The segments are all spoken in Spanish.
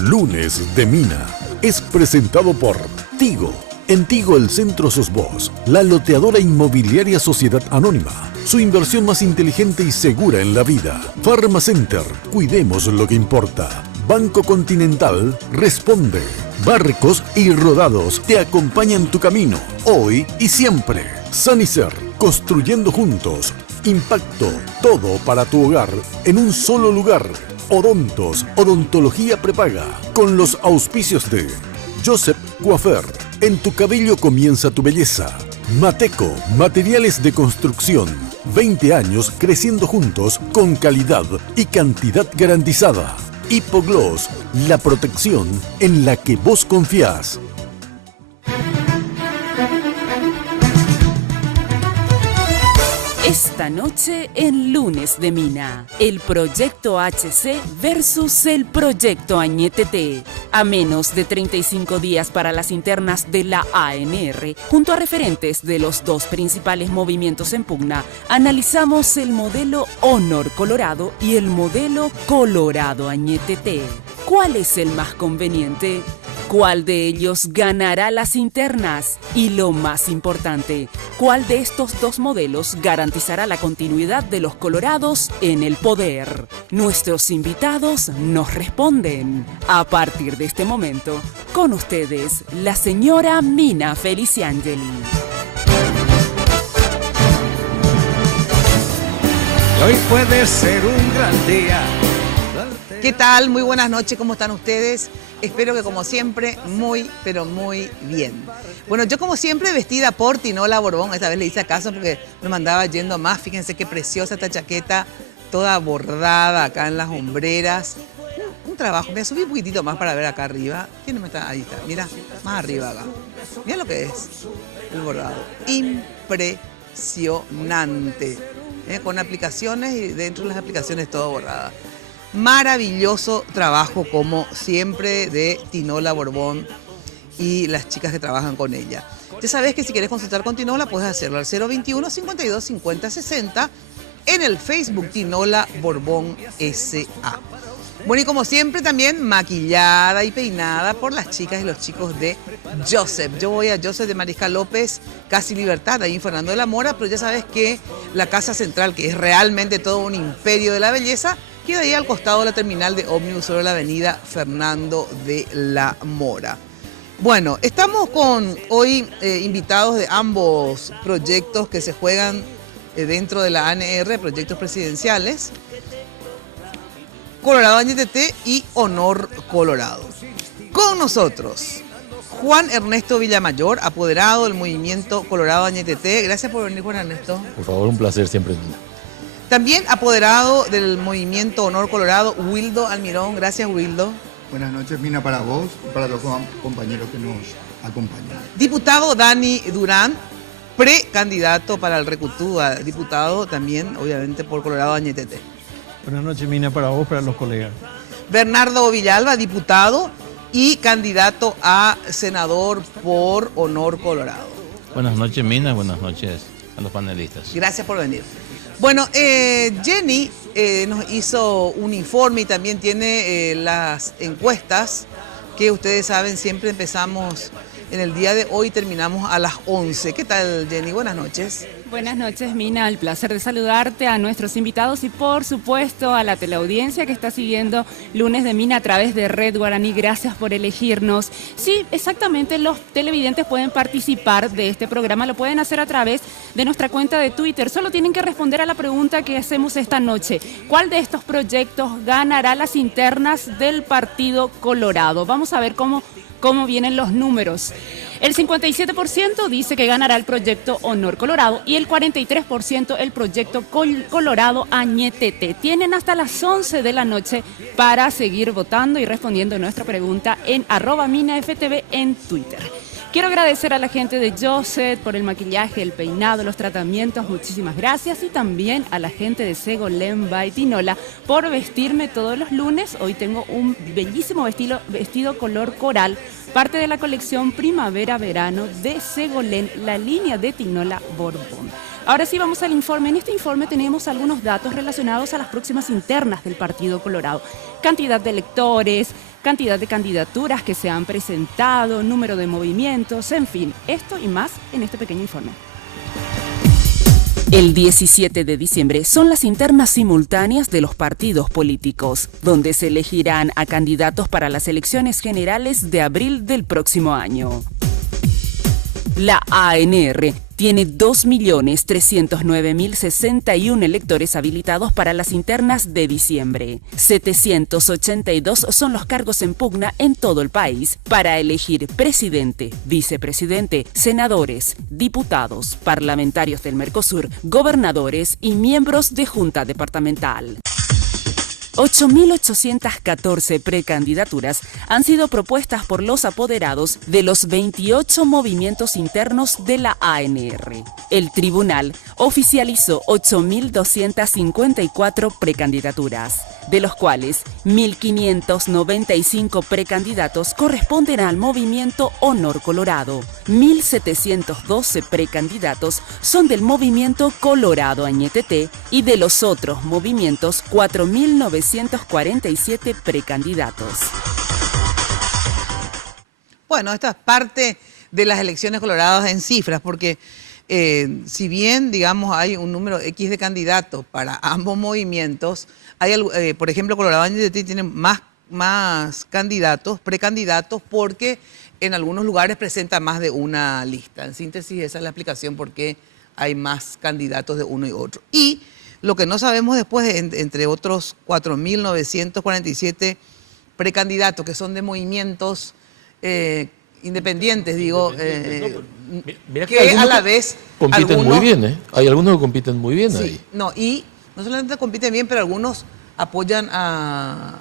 Lunes de Mina es presentado por Tigo. En Tigo el centro sos vos, la loteadora inmobiliaria Sociedad Anónima. Su inversión más inteligente y segura en la vida. Pharmacenter, cuidemos lo que importa. Banco Continental responde. Barcos y Rodados te acompañan tu camino, hoy y siempre. Sanicer, construyendo juntos. Impacto, todo para tu hogar, en un solo lugar. Odontos, odontología prepaga, con los auspicios de Joseph Coiffeur. En tu cabello comienza tu belleza. Mateco, materiales de construcción. 20 años creciendo juntos con calidad y cantidad garantizada. Hipogloss, la protección en la que vos confiás. Esta noche en Lunes de Mina, el proyecto HC versus el proyecto Añetete. A menos de 35 días para las internas de la ANR, junto a referentes de los dos principales movimientos en pugna, analizamos el modelo Honor Colorado y el modelo Colorado Añetete. ¿Cuál es el más conveniente? ¿Cuál de ellos ganará las internas? Y lo más importante, ¿cuál de estos dos modelos garantizará la continuidad de los colorados en el poder? Nuestros invitados nos responden. A partir de este momento, con ustedes, la señora Mina Feliciangeli. Hoy puede ser un gran día. ¿Qué tal? Muy buenas noches, ¿cómo están ustedes? Espero que como siempre, muy, pero muy bien. Bueno, yo como siempre vestida por Tinola Borbón, esta vez le hice caso porque no me andaba yendo más. Fíjense qué preciosa esta chaqueta, toda bordada acá en las hombreras. Un trabajo, me subí un poquitito más para ver acá arriba. ¿Quién me está? Ahí está, mira, más arriba acá. Mira lo que es el bordado. Impresionante. Con aplicaciones y dentro de las aplicaciones todo bordada. Maravilloso trabajo, como siempre, de Tinola Borbón y las chicas que trabajan con ella. Ya sabes que si quieres consultar con Tinola, puedes hacerlo al 021 52 50 60 en el Facebook Tinola Borbón S.A. Bueno, y como siempre también maquillada y peinada por las chicas y los chicos de Joseph. Yo voy a Joseph de Mariscal López, Casi Libertad, ahí en Fernando de la Mora, pero ya sabes que la Casa Central, que es realmente todo un imperio de la belleza, queda ahí al costado de la terminal de ómnibus sobre la avenida Fernando de la Mora. Bueno, estamos con hoy invitados de ambos proyectos que se juegan dentro de la ANR, proyectos presidenciales, Colorado Añetete y Honor Colorado. Con nosotros, Juan Ernesto Villamayor, apoderado del movimiento Colorado Añetete. Gracias por venir, Juan Ernesto. Por favor, un placer siempre. También apoderado del movimiento Honor Colorado, Wildo Almirón. Gracias, Wildo. Buenas noches, Mina, para vos y para los compañeros que nos acompañan. Diputado Dani Durán, precandidato para el Recutúa, diputado también, obviamente, por Colorado Añetete. Buenas noches, Mina, para vos, para los colegas. Bernardo Villalba, diputado y candidato a senador por Honor Colorado. Buenas noches, Mina, buenas noches a los panelistas. Gracias por venir. Bueno, Jenny nos hizo un informe y también tiene las encuestas que ustedes saben, siempre empezamos en el día de hoy y terminamos a las 11. ¿Qué tal, Jenny? Buenas noches. Buenas noches, Mina. El placer de saludarte, a nuestros invitados y, por supuesto, a la teleaudiencia que está siguiendo Lunes de Mina a través de Red Guaraní. Gracias por elegirnos. Sí, exactamente, los televidentes pueden participar de este programa. Lo pueden hacer a través de nuestra cuenta de Twitter. Solo tienen que responder a la pregunta que hacemos esta noche. ¿Cuál de estos proyectos ganará las internas del Partido Colorado? Vamos a ver cómo vienen los números. El 57% dice que ganará el proyecto Honor Colorado y el 43% el proyecto Colorado Añetete. Tienen hasta las 11 de la noche para seguir votando y respondiendo nuestra pregunta en @minaftv en Twitter. Quiero agradecer a la gente de Joseph por el maquillaje, el peinado, los tratamientos, muchísimas gracias. Y también a la gente de Segolén by Tinola por vestirme todos los lunes. Hoy tengo un bellísimo vestido color coral, parte de la colección Primavera-Verano de Segolén, la línea de Tinola Borbón. Ahora sí vamos al informe. En este informe tenemos algunos datos relacionados a las próximas internas del Partido Colorado. Cantidad de electores, cantidad de candidaturas que se han presentado, número de movimientos, en fin, esto y más en este pequeño informe. El 17 de diciembre son las internas simultáneas de los partidos políticos, donde se elegirán a candidatos para las elecciones generales de abril del próximo año. La ANR tiene 2.309.061 electores habilitados para las internas de diciembre. 782 son los cargos en pugna en todo el país para elegir presidente, vicepresidente, senadores, diputados, parlamentarios del Mercosur, gobernadores y miembros de junta departamental. 8.814 precandidaturas han sido propuestas por los apoderados de los 28 movimientos internos de la ANR. El tribunal oficializó 8.254 precandidaturas, de los cuales 1.595 precandidatos corresponden al movimiento Honor Colorado. 1.712 precandidatos son del movimiento Colorado Añetete y de los otros movimientos 4.947 precandidatos. Bueno, esta es parte de las elecciones coloradas en cifras, porque si bien, digamos, hay un número X de candidatos para ambos movimientos, hay, por ejemplo, Colorado Añetete tiene más candidatos, precandidatos, porque en algunos lugares presenta más de una lista. En síntesis, esa es la explicación por qué hay más candidatos de uno y otro. Y lo que no sabemos después, entre otros 4.947 precandidatos que son de movimientos independientes, digo, Mira que a la vez compiten algunos, muy bien, ¿eh? Hay algunos que compiten muy bien sí, ahí. No, y no solamente compiten bien, pero algunos apoyan a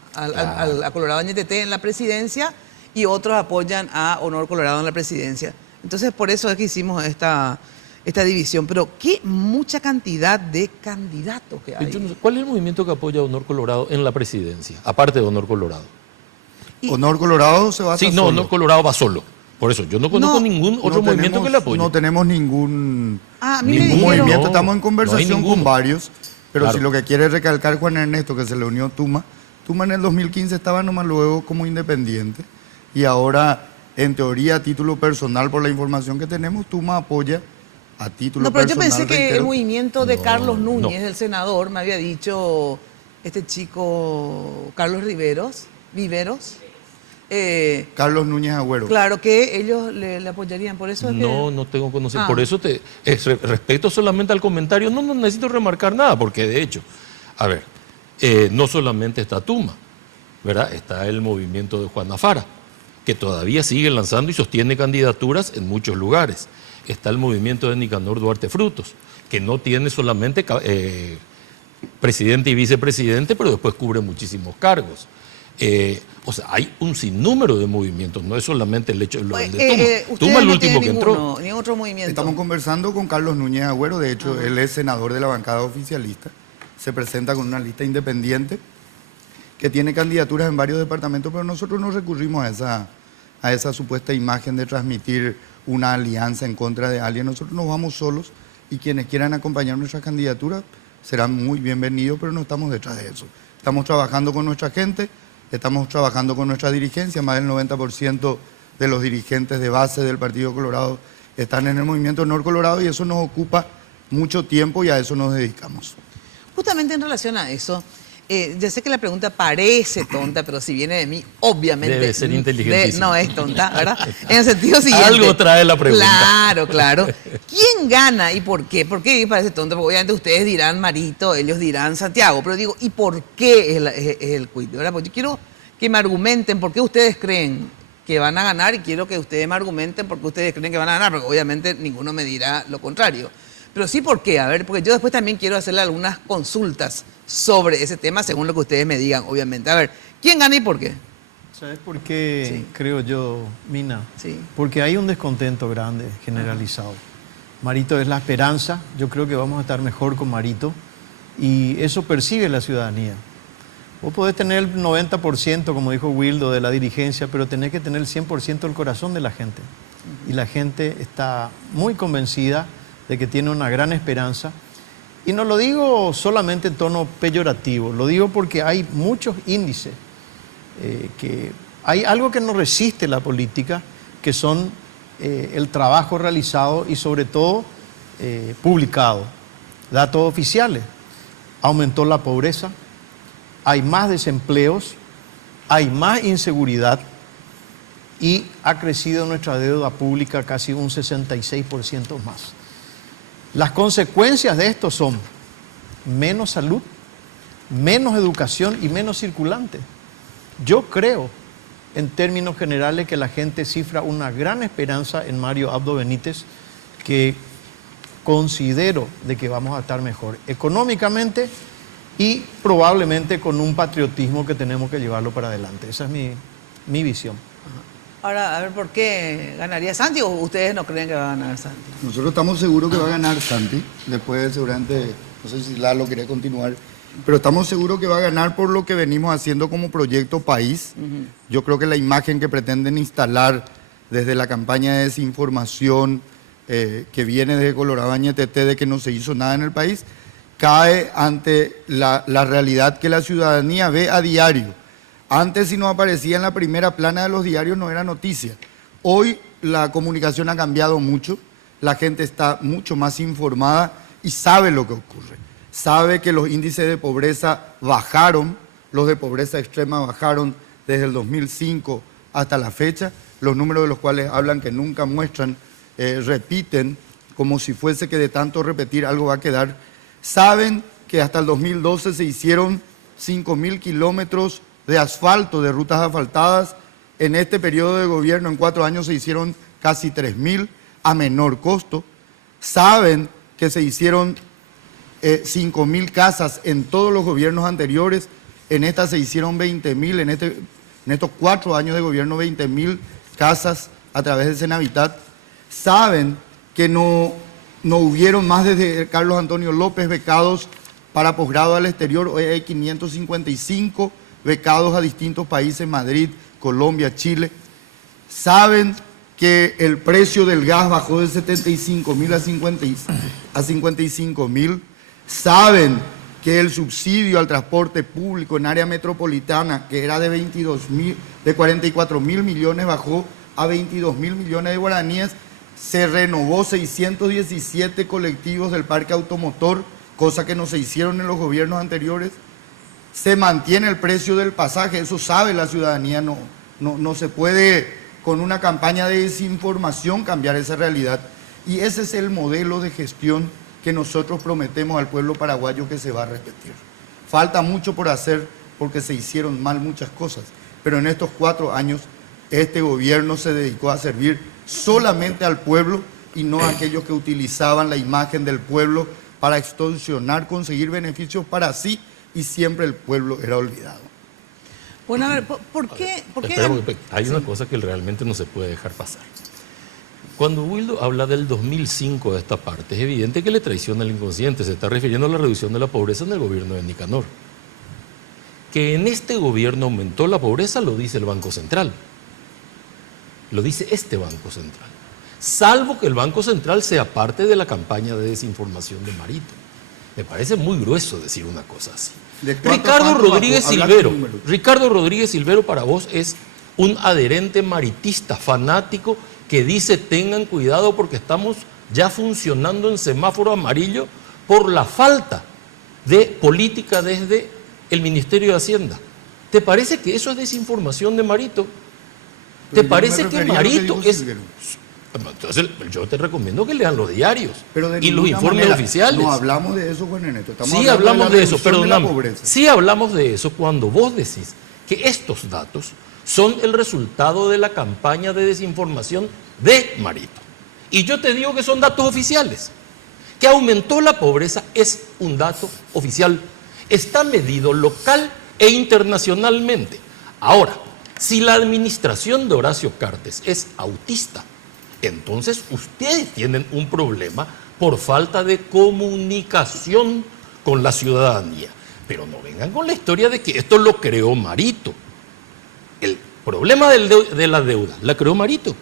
Colorado Añetete en la presidencia y otros apoyan a Honor Colorado en la presidencia. Entonces, por eso es que hicimos esta división. Pero qué mucha cantidad de candidatos que hay. Yo no sé, ¿cuál es el movimiento que apoya a Honor Colorado en la presidencia, aparte de Honor Colorado? Honor Colorado se va a Sí, no, Honor Colorado va solo. Por eso, yo no conozco ningún otro movimiento que le apoye. No tenemos ningún ningún movimiento. No, Estamos en no conversación hay con varios, pero Claro. si lo que quiere recalcar Juan Ernesto, que se le unió Tuma en el 2015 estaba nomás luego como independiente, y ahora, en teoría, a título personal, por la información que tenemos, Tuma apoya a título personal. No, pero yo pensé que reitero. el movimiento de Carlos Núñez, no. el senador, me había dicho este chico Carlos Viveros, Carlos Núñez Agüero. claro que ellos le apoyarían, por eso es que... No tengo conocimiento. Por eso respecto solamente al comentario, no necesito remarcar nada, porque de hecho, a ver, no solamente está Tuma, ¿verdad? Está el movimiento de Juana Fara, que todavía sigue lanzando y sostiene candidaturas en muchos lugares. Está el movimiento de Nicanor Duarte Frutos, que no tiene solamente presidente y vicepresidente, pero después cubre muchísimos cargos. O sea, hay un sinnúmero de movimientos, no es solamente el hecho de Tuma. Tuma es el último que entró. Ni otro movimiento. Estamos conversando con Carlos Núñez Agüero, de hecho, él es senador de la bancada oficialista, se presenta con una lista independiente que tiene candidaturas en varios departamentos, pero nosotros no recurrimos a esa supuesta imagen de transmitir una alianza en contra de alguien. Nosotros nos vamos solos y quienes quieran acompañar nuestras candidaturas serán muy bienvenidos, pero no estamos detrás de eso. Estamos trabajando con nuestra gente, estamos trabajando con nuestra dirigencia, más del 90% de los dirigentes de base del Partido Colorado están en el movimiento Honor Colorado y eso nos ocupa mucho tiempo y a eso nos dedicamos. Justamente en relación a eso, ya sé que la pregunta parece tonta, pero si viene de mí, obviamente... Debe ser inteligentísima. No es tonta, ¿verdad? En el sentido siguiente... Algo trae la pregunta. Claro. ¿Quién gana y por qué? ¿Por qué parece tonta? Porque obviamente ustedes dirán Marito, ellos dirán Santiago, pero digo, ¿y por qué es el quid? ¿Verdad? Porque yo quiero que me argumenten por qué ustedes creen que van a ganar y quiero que ustedes me argumenten por qué ustedes creen que van a ganar, porque obviamente ninguno me dirá lo contrario. Pero sí, ¿por qué? A ver, porque yo después también quiero hacerle algunas consultas sobre ese tema, según lo que ustedes me digan, obviamente. A ver, ¿quién gana y por qué? ¿Sabes por qué, Sí. creo yo, Mina? Sí. Porque hay un descontento grande, generalizado. Marito es la esperanza, yo creo que vamos a estar mejor con Marito y eso percibe la ciudadanía. Vos podés tener el 90%, como dijo Wildo, de la dirigencia, pero tenés que tener el 100% del corazón de la gente. Y la gente está muy convencida de que tiene una gran esperanza. Y no lo digo solamente en tono peyorativo, lo digo porque hay muchos índices que Hay algo que no resiste la política, que son el trabajo realizado y sobre todo publicado. Datos oficiales. Aumentó la pobreza, hay más desempleos, hay más inseguridad y ha crecido nuestra deuda pública casi un 66% más. Las consecuencias de esto son menos salud, menos educación y menos circulante. Yo creo, en términos generales, que la gente cifra una gran esperanza en Mario Abdo Benítez, que considero de que vamos a estar mejor económicamente y probablemente con un patriotismo que tenemos que llevarlo para adelante. Esa es mi visión. Ahora, a ver, ¿por qué ganaría Santi o ustedes no creen que va a ganar Santi? Nosotros estamos seguros que va a ganar Santi. Después seguramente, no sé si Lalo quiere continuar, pero estamos seguros que va a ganar por lo que venimos haciendo como proyecto país. Yo creo que la imagen que pretenden instalar desde la campaña de desinformación que viene desde Colorado Añetete de que no se hizo nada en el país, cae ante la realidad que la ciudadanía ve a diario. Antes, si no aparecía en la primera plana de los diarios, no era noticia. Hoy la comunicación ha cambiado mucho, la gente está mucho más informada y sabe lo que ocurre. Sabe que los índices de pobreza bajaron, los de pobreza extrema bajaron desde el 2005 hasta la fecha, los números de los cuales hablan que nunca muestran, repiten como si fuese que de tanto repetir algo va a quedar. Saben que hasta el 2012 se hicieron 5.000 kilómetros de asfalto, de rutas asfaltadas. En este periodo de gobierno, en 4 años, se hicieron casi 3.000 a menor costo. Saben que se hicieron 5.000 casas en todos los gobiernos anteriores. En esta se hicieron 20.000, en estos 4 años de gobierno, 20.000 casas a través de Senavitat. Saben que no hubieron más desde Carlos Antonio López becados para posgrado al exterior. Hoy hay 555 becados a distintos países, Madrid, Colombia, Chile. Saben que el precio del gas bajó de 75.000 a 55.000. Saben que el subsidio al transporte público en área metropolitana, que era de 44.000 millones, bajó a 22.000 millones de guaraníes. Se renovó 617 colectivos del parque automotor, cosa que no se hicieron en los gobiernos anteriores. Se mantiene el precio del pasaje, eso sabe la ciudadanía, no se puede con una campaña de desinformación cambiar esa realidad. Y ese es el modelo de gestión que nosotros prometemos al pueblo paraguayo que se va a repetir. Falta mucho por hacer porque se hicieron mal muchas cosas, pero en estos 4 años este gobierno se dedicó a servir solamente al pueblo y no a aquellos que utilizaban la imagen del pueblo para extorsionar, conseguir beneficios para sí, y siempre el pueblo era olvidado. Bueno, a ver, ¿por qué? Espera, hay una cosa que realmente no se puede dejar pasar. Cuando Wildo habla del 2005 de esta parte, es evidente que le traiciona el inconsciente. Se está refiriendo a la reducción de la pobreza en el gobierno de Nicanor. Que en este gobierno aumentó la pobreza lo dice el Banco Central. Lo dice este Banco Central. Salvo que el Banco Central sea parte de la campaña de desinformación de Marito. Me parece muy grueso decir una cosa así. Ricardo Rodríguez Silvero para vos es un adherente maritista, fanático, que dice tengan cuidado porque estamos ya funcionando en semáforo amarillo por la falta de política desde el Ministerio de Hacienda. ¿Te parece que eso es desinformación de Marito? ¿Te parece que Marito es...? Entonces yo te recomiendo que lean los diarios y los informes oficiales. No hablamos de eso, Juan Ernesto. Sí hablamos de eso, perdóname. Sí hablamos de eso cuando vos decís que estos datos son el resultado de la campaña de desinformación de Marito. Y yo te digo que son datos oficiales. Que aumentó la pobreza es un dato oficial. Está medido local e internacionalmente. Ahora, si la administración de Horacio Cartes es autista, entonces ustedes tienen un problema por falta de comunicación con la ciudadanía. Pero no vengan con la historia de que esto lo creó Marito. El problema de la deuda la creó Marito.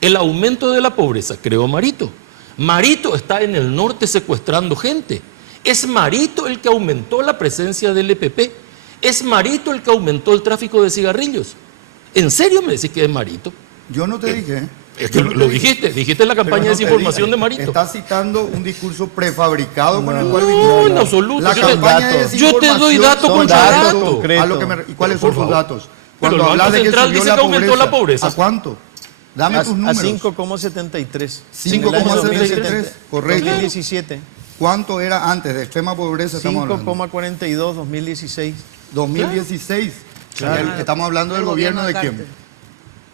El aumento de la pobreza creó Marito. Marito está en el norte secuestrando gente. Es Marito el que aumentó la presencia del EPP. Es Marito el que aumentó el tráfico de cigarrillos. ¿En serio me decís que es Marito? Yo no te dije, ¿eh? Es que lo dijiste en la campaña de desinformación de Marito. Estás citando un discurso prefabricado con el cual No, en absoluto. La campaña de yo te doy dato son contra datos dato. concretos. ¿Y cuáles son sus datos? Pero el Cuando Banco hablas de que Central subió dice que aumentó la pobreza. ¿A cuánto? Dame tus A números. 5,73. 5,73, correcto. 2017. ¿Cuánto era antes de extrema pobreza? Estamos hablando. 5,42 2016. 2016. Claro. Estamos hablando del gobierno de quién.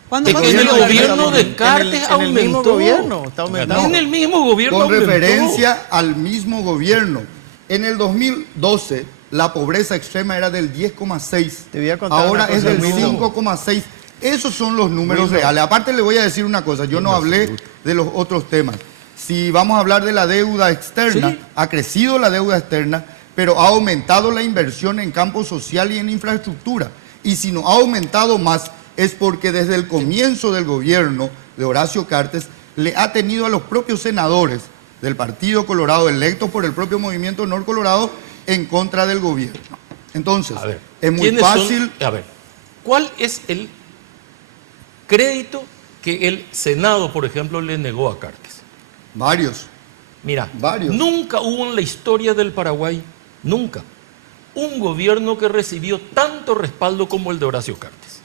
¿Cuándo Es fue que en el gobierno de gobierno de Cartes en el mismo aumentó. gobierno está aumentando. En el mismo gobierno Con aumentó. referencia al mismo gobierno. En el 2012 la pobreza extrema era del 10,6. Te voy a contar Ahora una es cosa, del Wildo. 5,6. Esos son los números reales. Aparte le voy a decir una cosa, yo no hablé de los otros temas. Si vamos a hablar de la deuda externa, Sí. ha crecido la deuda externa, pero ha aumentado la inversión en campo social y en infraestructura. Y si no ha aumentado más, es porque desde el comienzo del gobierno de Horacio Cartes le ha tenido a los propios senadores del Partido Colorado, electos por el propio Movimiento Nor Colorado, en contra del gobierno. Entonces, A ver, es muy ¿quiénes son? fácil. A ver, ¿cuál es el crédito que el Senado, por ejemplo, le negó a Cartes? Varios. Mira, Varios. nunca hubo en la historia del Paraguay, nunca, un gobierno que recibió tanto respaldo como el de Horacio Cartes.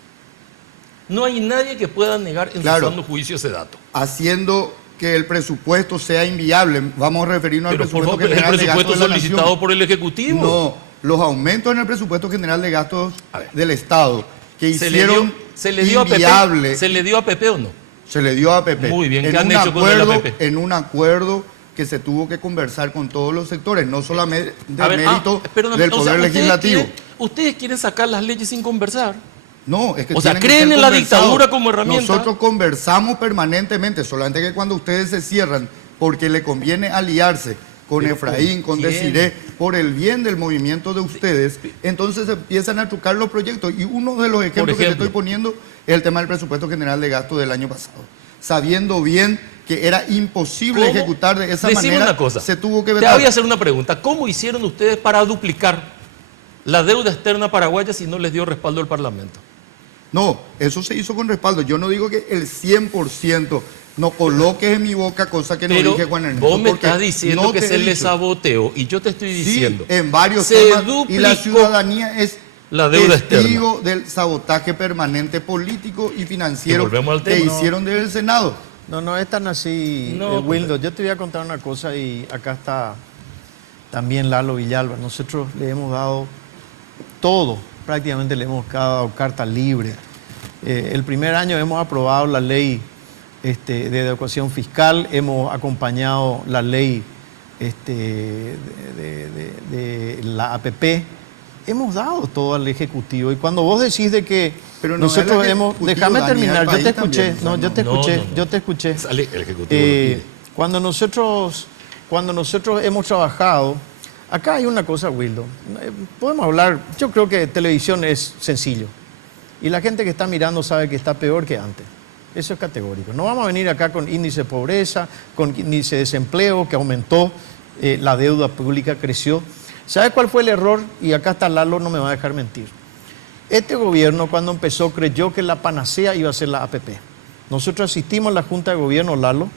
No hay nadie que pueda negar en su sano juicio ese dato. Haciendo que el presupuesto sea inviable. Vamos a referirnos Pero al por presupuesto favor, el general de gastos presupuesto de la solicitado nación. por el Ejecutivo. No, los aumentos en el presupuesto general de gastos A ver. del Estado que ¿Se hicieron le dio a PP? inviable. ¿Se le dio a PP o no? Se le dio a PP. Muy bien, en ¿qué han un hecho con el acuerdo, APP? En un acuerdo que se tuvo que conversar con todos los sectores, no solamente A ver, mérito perdóname, del o sea, Poder Legislativo. Ustedes quieren sacar las leyes sin conversar. No, es que O sea, tienen que ¿creen ser en la conversados. dictadura como herramienta? Nosotros conversamos permanentemente, solamente que cuando ustedes se cierran porque le conviene aliarse con ¿Pero Efraín, con con quién? Desiré, por el bien del movimiento de ustedes, entonces empiezan a trucar los proyectos. Y uno de los ejemplos que te ejemplo. estoy poniendo es el tema del presupuesto general de gasto del año pasado. Sabiendo bien que era imposible ¿Cómo? ejecutar de esa Decime manera, una cosa. se tuvo que Te vetar. voy a hacer una pregunta. ¿Cómo hicieron ustedes para duplicar la deuda externa paraguaya si no les dio respaldo el Parlamento? No, eso se hizo con respaldo. Yo no digo que el 100%, no coloques en mi boca cosas que no Pero dije Juan Ernesto. vos me porque estás diciendo no que te se he le dicho. saboteó y yo te estoy Sí, diciendo. en varios se temas. Y la duplicó ciudadanía es la deuda testigo del sabotaje permanente político y financiero Y volvemos al que tema. hicieron desde el Senado. No es tan así, No, Wildo. Yo te voy a contar una cosa y acá está también Lalo Villalba. Nosotros le hemos dado todo, prácticamente le hemos dado carta libre. El primer año hemos aprobado la ley de adecuación fiscal, hemos acompañado la ley de la APP. Hemos dado todo al Ejecutivo. Y cuando vos decís de que Pero no nosotros es el hemos... Ejecutivo, Déjame Daniel, terminar, al yo te país escuché. también, No, o sea, yo te no. escuché, No, no. yo te escuché. Sale, el Ejecutivo lo pide. Cuando nosotros hemos trabajado, acá hay una cosa, Wildo. Podemos hablar, yo creo que televisión es sencillo. Y la gente que está mirando sabe que está peor que antes. Eso es categórico. No vamos a venir acá con índice de pobreza, con índice de desempleo que aumentó, la deuda pública creció. ¿Sabe cuál fue el error? Y acá está Lalo, no me va a dejar mentir. Este gobierno cuando empezó creyó que la panacea iba a ser la APP. Nosotros asistimos a la Junta de Gobierno, Lalo,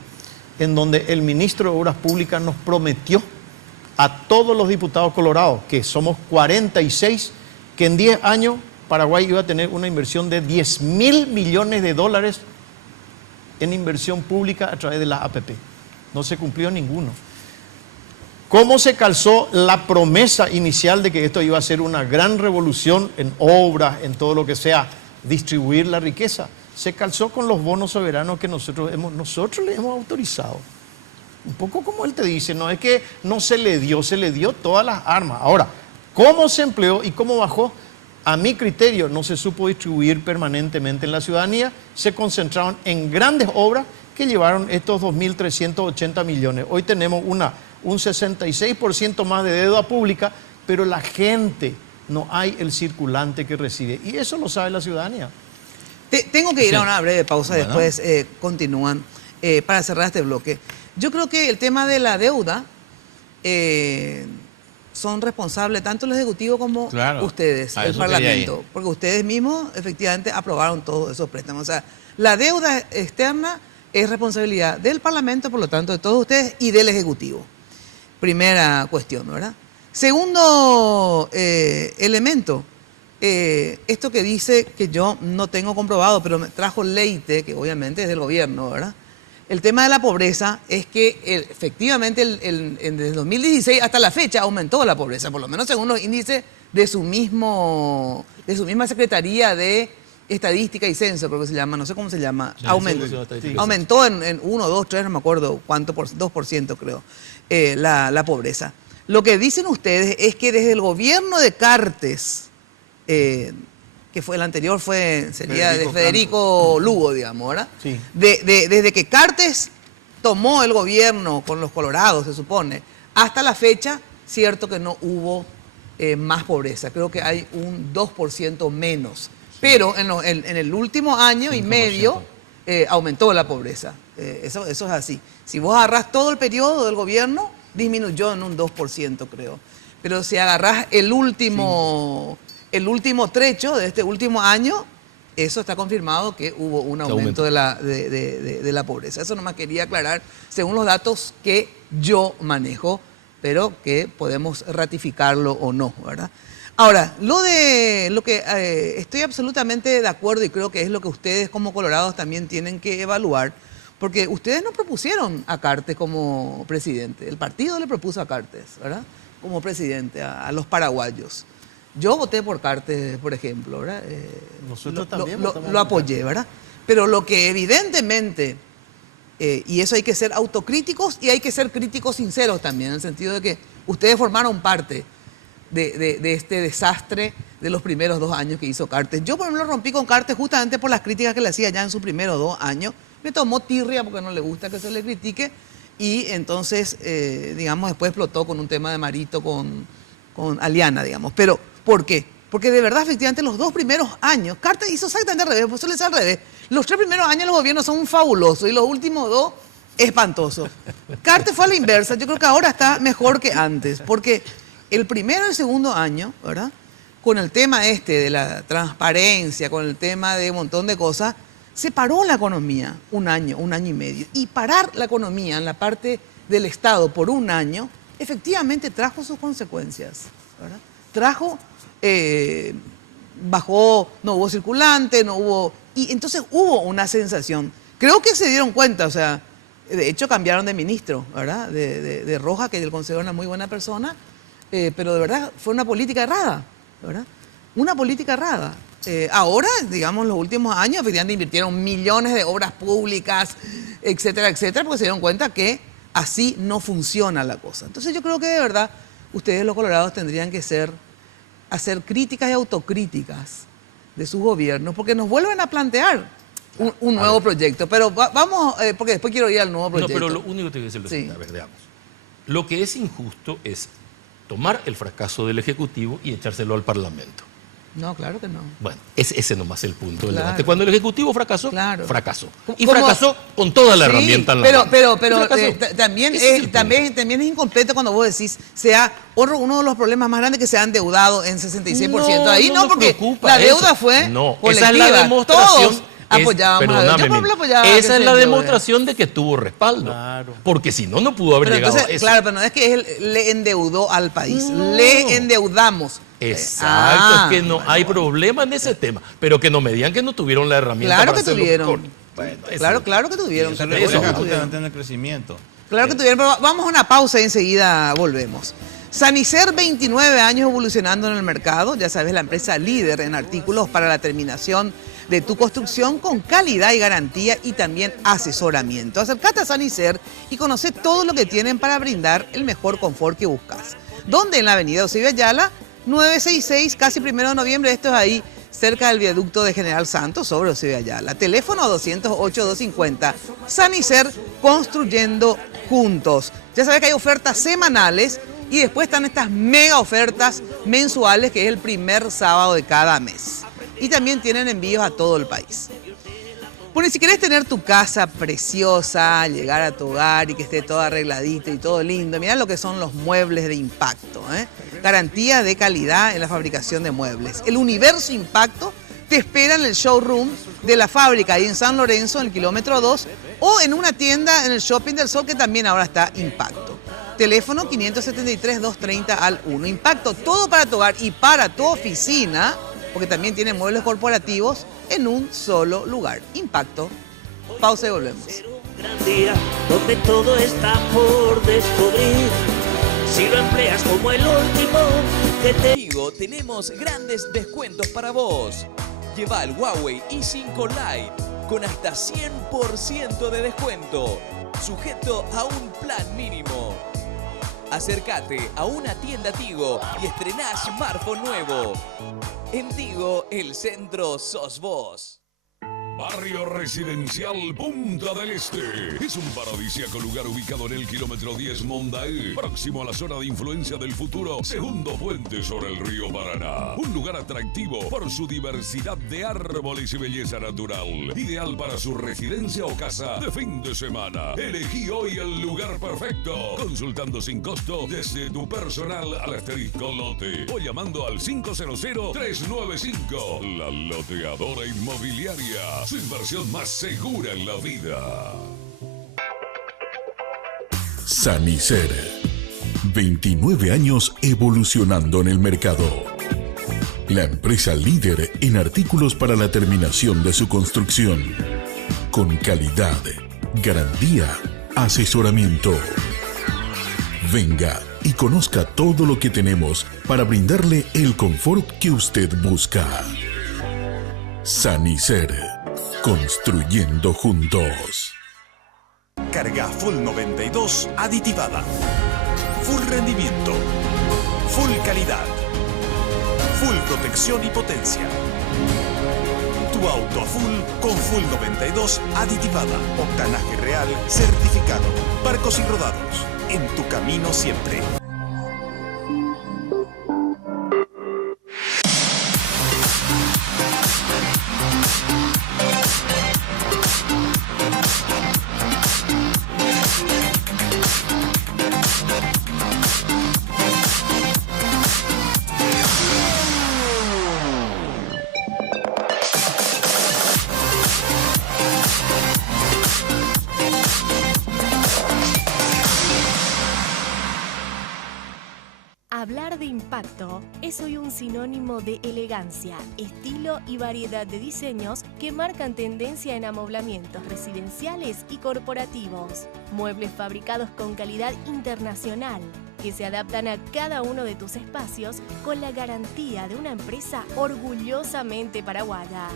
en donde el ministro de Obras Públicas nos prometió a todos los diputados colorados, que somos 46, que en 10 años Paraguay iba a tener una inversión de 10.000 millones de dólares en inversión pública a través de la APP. No se cumplió ninguno. ¿Cómo se calzó la promesa inicial de que esto iba a ser una gran revolución en obras, en todo lo que sea, distribuir la riqueza? Se calzó con los bonos soberanos que nosotros le hemos autorizado. Un poco como él te dice, no es que no se le dio todas las armas. Ahora, ¿cómo se empleó y cómo bajó? A mi criterio, no se supo distribuir permanentemente en la ciudadanía, se concentraron en grandes obras que llevaron estos 2.380 millones. Hoy tenemos un 66% más de deuda pública, pero la gente, no hay el circulante que recibe. Y eso lo sabe la ciudadanía. Tengo que ir a una breve pausa, Bueno. después continúan para cerrar este bloque. Yo creo que el tema de la deuda son responsables tanto el Ejecutivo como Claro, ustedes, a el eso quería Parlamento, ir. porque ustedes mismos efectivamente aprobaron todos esos préstamos. O sea, la deuda externa es responsabilidad del Parlamento, por lo tanto, de todos ustedes y del Ejecutivo. Primera cuestión, ¿verdad? Segundo elemento, esto que dice que yo no tengo comprobado, pero me trajo Leite, que obviamente es del gobierno, ¿verdad? El tema de la pobreza es que efectivamente desde 2016 hasta la fecha aumentó la pobreza, por lo menos según los índices de su misma Secretaría de Estadística y Censo, creo que se llama, no sé cómo se llama. Aumentó en 1, 2, 3, no me acuerdo cuánto, 2% creo, la pobreza. Lo que dicen ustedes es que desde el gobierno de Cartes, que fue el anterior, sería de Federico Lugo, digamos, ¿verdad? Sí. Desde que Cartes tomó el gobierno con los colorados, se supone, hasta la fecha, cierto que no hubo más pobreza. Creo que hay un 2% menos. Pero en el último año y medio aumentó la pobreza. Eso es así. Si vos agarrás todo el periodo del gobierno, disminuyó en un 2%, creo. Pero si agarrás el último trecho de este último año, eso está confirmado que hubo un aumento de la pobreza. Eso nomás quería aclarar, según los datos que yo manejo, pero que podemos ratificarlo o no, ¿verdad? Ahora, lo que estoy absolutamente de acuerdo y creo que es lo que ustedes como colorados también tienen que evaluar, porque ustedes no propusieron a Cartes como presidente, el partido le propuso a Cartes, ¿verdad? Como presidente a los paraguayos. Yo voté por Cartes, por ejemplo, ¿verdad? Nosotros también lo apoyé, ¿verdad? Pero lo que evidentemente, y eso hay que ser autocríticos y hay que ser críticos sinceros también, en el sentido de que ustedes formaron parte de este desastre de los primeros 2 años que hizo Cartes. Yo, por ejemplo, rompí con Cartes justamente por las críticas que le hacía ya en sus primeros 2 años. Me tomó tirria porque no le gusta que se le critique y entonces, digamos, después explotó con un tema de Marito con Aliana, digamos. Pero, ¿por qué? Porque de verdad, efectivamente, los 2 primeros años, Cartes hizo exactamente al revés, pues suele ser al revés. Los 3 primeros años los gobiernos son fabulosos y los últimos 2, espantosos. Cartes fue a la inversa, yo creo que ahora está mejor que antes, porque el primero y el segundo año, ¿verdad? Con el tema de la transparencia, con el tema de un montón de cosas, se paró la economía un año y medio. Y parar la economía en la parte del Estado por 1 año, efectivamente trajo sus consecuencias, ¿verdad? Bajó, no hubo circulante, no hubo... Y entonces hubo una sensación. Creo que se dieron cuenta, o sea, de hecho cambiaron de ministro, ¿verdad? De Roja, que el consejero era una muy buena persona, pero de verdad fue una política errada, ¿verdad? Una política errada. Ahora, digamos, en los últimos años, efectivamente invirtieron millones de obras públicas, etcétera, etcétera, porque se dieron cuenta que así no funciona la cosa. Entonces yo creo que de verdad ustedes los colorados tendrían que hacer críticas y autocríticas de sus gobiernos, porque nos vuelven a plantear un nuevo proyecto. Pero vamos, porque después quiero ir al nuevo proyecto. No, pero lo único que tengo que decir, a ver, veamos. Lo que es injusto es tomar el fracaso del Ejecutivo y echárselo al Parlamento. No, claro que no. Bueno, es ese nomás el punto del Claro. debate. Cuando el Ejecutivo fracasó, Claro. fracasó. Y ¿Cómo? fracasó con toda la herramienta en la mano. Pero Fracasó. también Ese es el es incompleto cuando vos decís, uno de los problemas más grandes que se han endeudado en 66%. Ahí no, nos porque preocupa la deuda eso. fue No, colectiva. esa es la demostración. Todos apoyábamos la deuda. Yo, por ejemplo, apoyaba que esa se es la endeude. demostración de que tuvo respaldo. Claro. Porque si no, no pudo haber Pero llegado entonces, a eso. claro, pero no es que él le endeudó al país, No. le endeudamos. Exacto, es que no hay problema en ese tema. Pero que no me digan que no tuvieron la herramienta Claro para que hacerlo tuvieron. mejor. Bueno, eso- Claro que tuvieron. Eso Carlos, te Eso, deja que tuvieron. justamente en el crecimiento. Claro que tuvieron, pero vamos a una pausa y enseguida volvemos. Sanicer, 29 años evolucionando en el mercado, ya sabes, la empresa líder en artículos para la terminación de tu construcción con calidad y garantía y también asesoramiento. Acércate a Sanicer y conoce todo lo que tienen para brindar el mejor confort que buscas. ¿Dónde? En la avenida Eusebio Ayala, 966, casi 1 de noviembre, esto es ahí cerca del viaducto de General Santos, sobre Eusebio Ayala. Teléfono 208-250. Sanicer, construyendo juntos. Ya sabes que hay ofertas semanales y después están estas mega ofertas mensuales, que es el primer sábado de cada mes. Y también tienen envíos a todo el país. Bueno, y si querés tener tu casa preciosa, llegar a tu hogar y que esté todo arregladito y todo lindo, mirá lo que son los muebles de impacto, ¿eh? garantía de calidad en la fabricación de muebles. El Universo Impacto te espera en el showroom de la fábrica ahí en San Lorenzo, en el kilómetro 2, o en una tienda en el Shopping del Sol que también ahora está Impacto. Teléfono 573-230-1. Impacto, todo para tu hogar y para tu oficina, porque también tiene muebles corporativos en un solo lugar. Impacto. Pausa y volvemos. Un gran día donde todo está por descubrir. Si lo empleas como el último que te digo, tenemos grandes descuentos para vos. Lleva el Huawei i5 Lite con hasta 100% de descuento, sujeto a un plan mínimo. Acércate a una tienda Tigo y estrená smartphone nuevo. En Tigo, el centro sos vos. Barrio Residencial Punta del Este. Es un paradisíaco lugar ubicado en el kilómetro 10 Mondaí, próximo a la zona de influencia del futuro segundo puente sobre el río Paraná. Un lugar atractivo por su diversidad de árboles y belleza natural. Ideal para su residencia o casa de fin de semana. Elegí hoy el lugar perfecto, consultando sin costo desde tu personal al asterisco lote o llamando al 500-395. La Loteadora Inmobiliaria. Su inversión más segura en la vida. Sanicer. 29 años evolucionando en el mercado. La empresa líder en artículos para la terminación de su construcción. Con calidad, garantía, asesoramiento. Venga y conozca todo lo que tenemos para brindarle el confort que usted busca. Sanicer. Construyendo juntos. Carga Full 92 aditivada. Full rendimiento. Full calidad. Full protección y potencia. Tu auto a full con Full 92 aditivada. Octanaje real certificado. Barcos y rodados. En tu camino siempre. Hablar de impacto es hoy un sinónimo de elegancia, estilo y variedad de diseños que marcan tendencia en amoblamientos residenciales y corporativos. Muebles fabricados con calidad internacional, que se adaptan a cada uno de tus espacios con la garantía de una empresa orgullosamente paraguaya.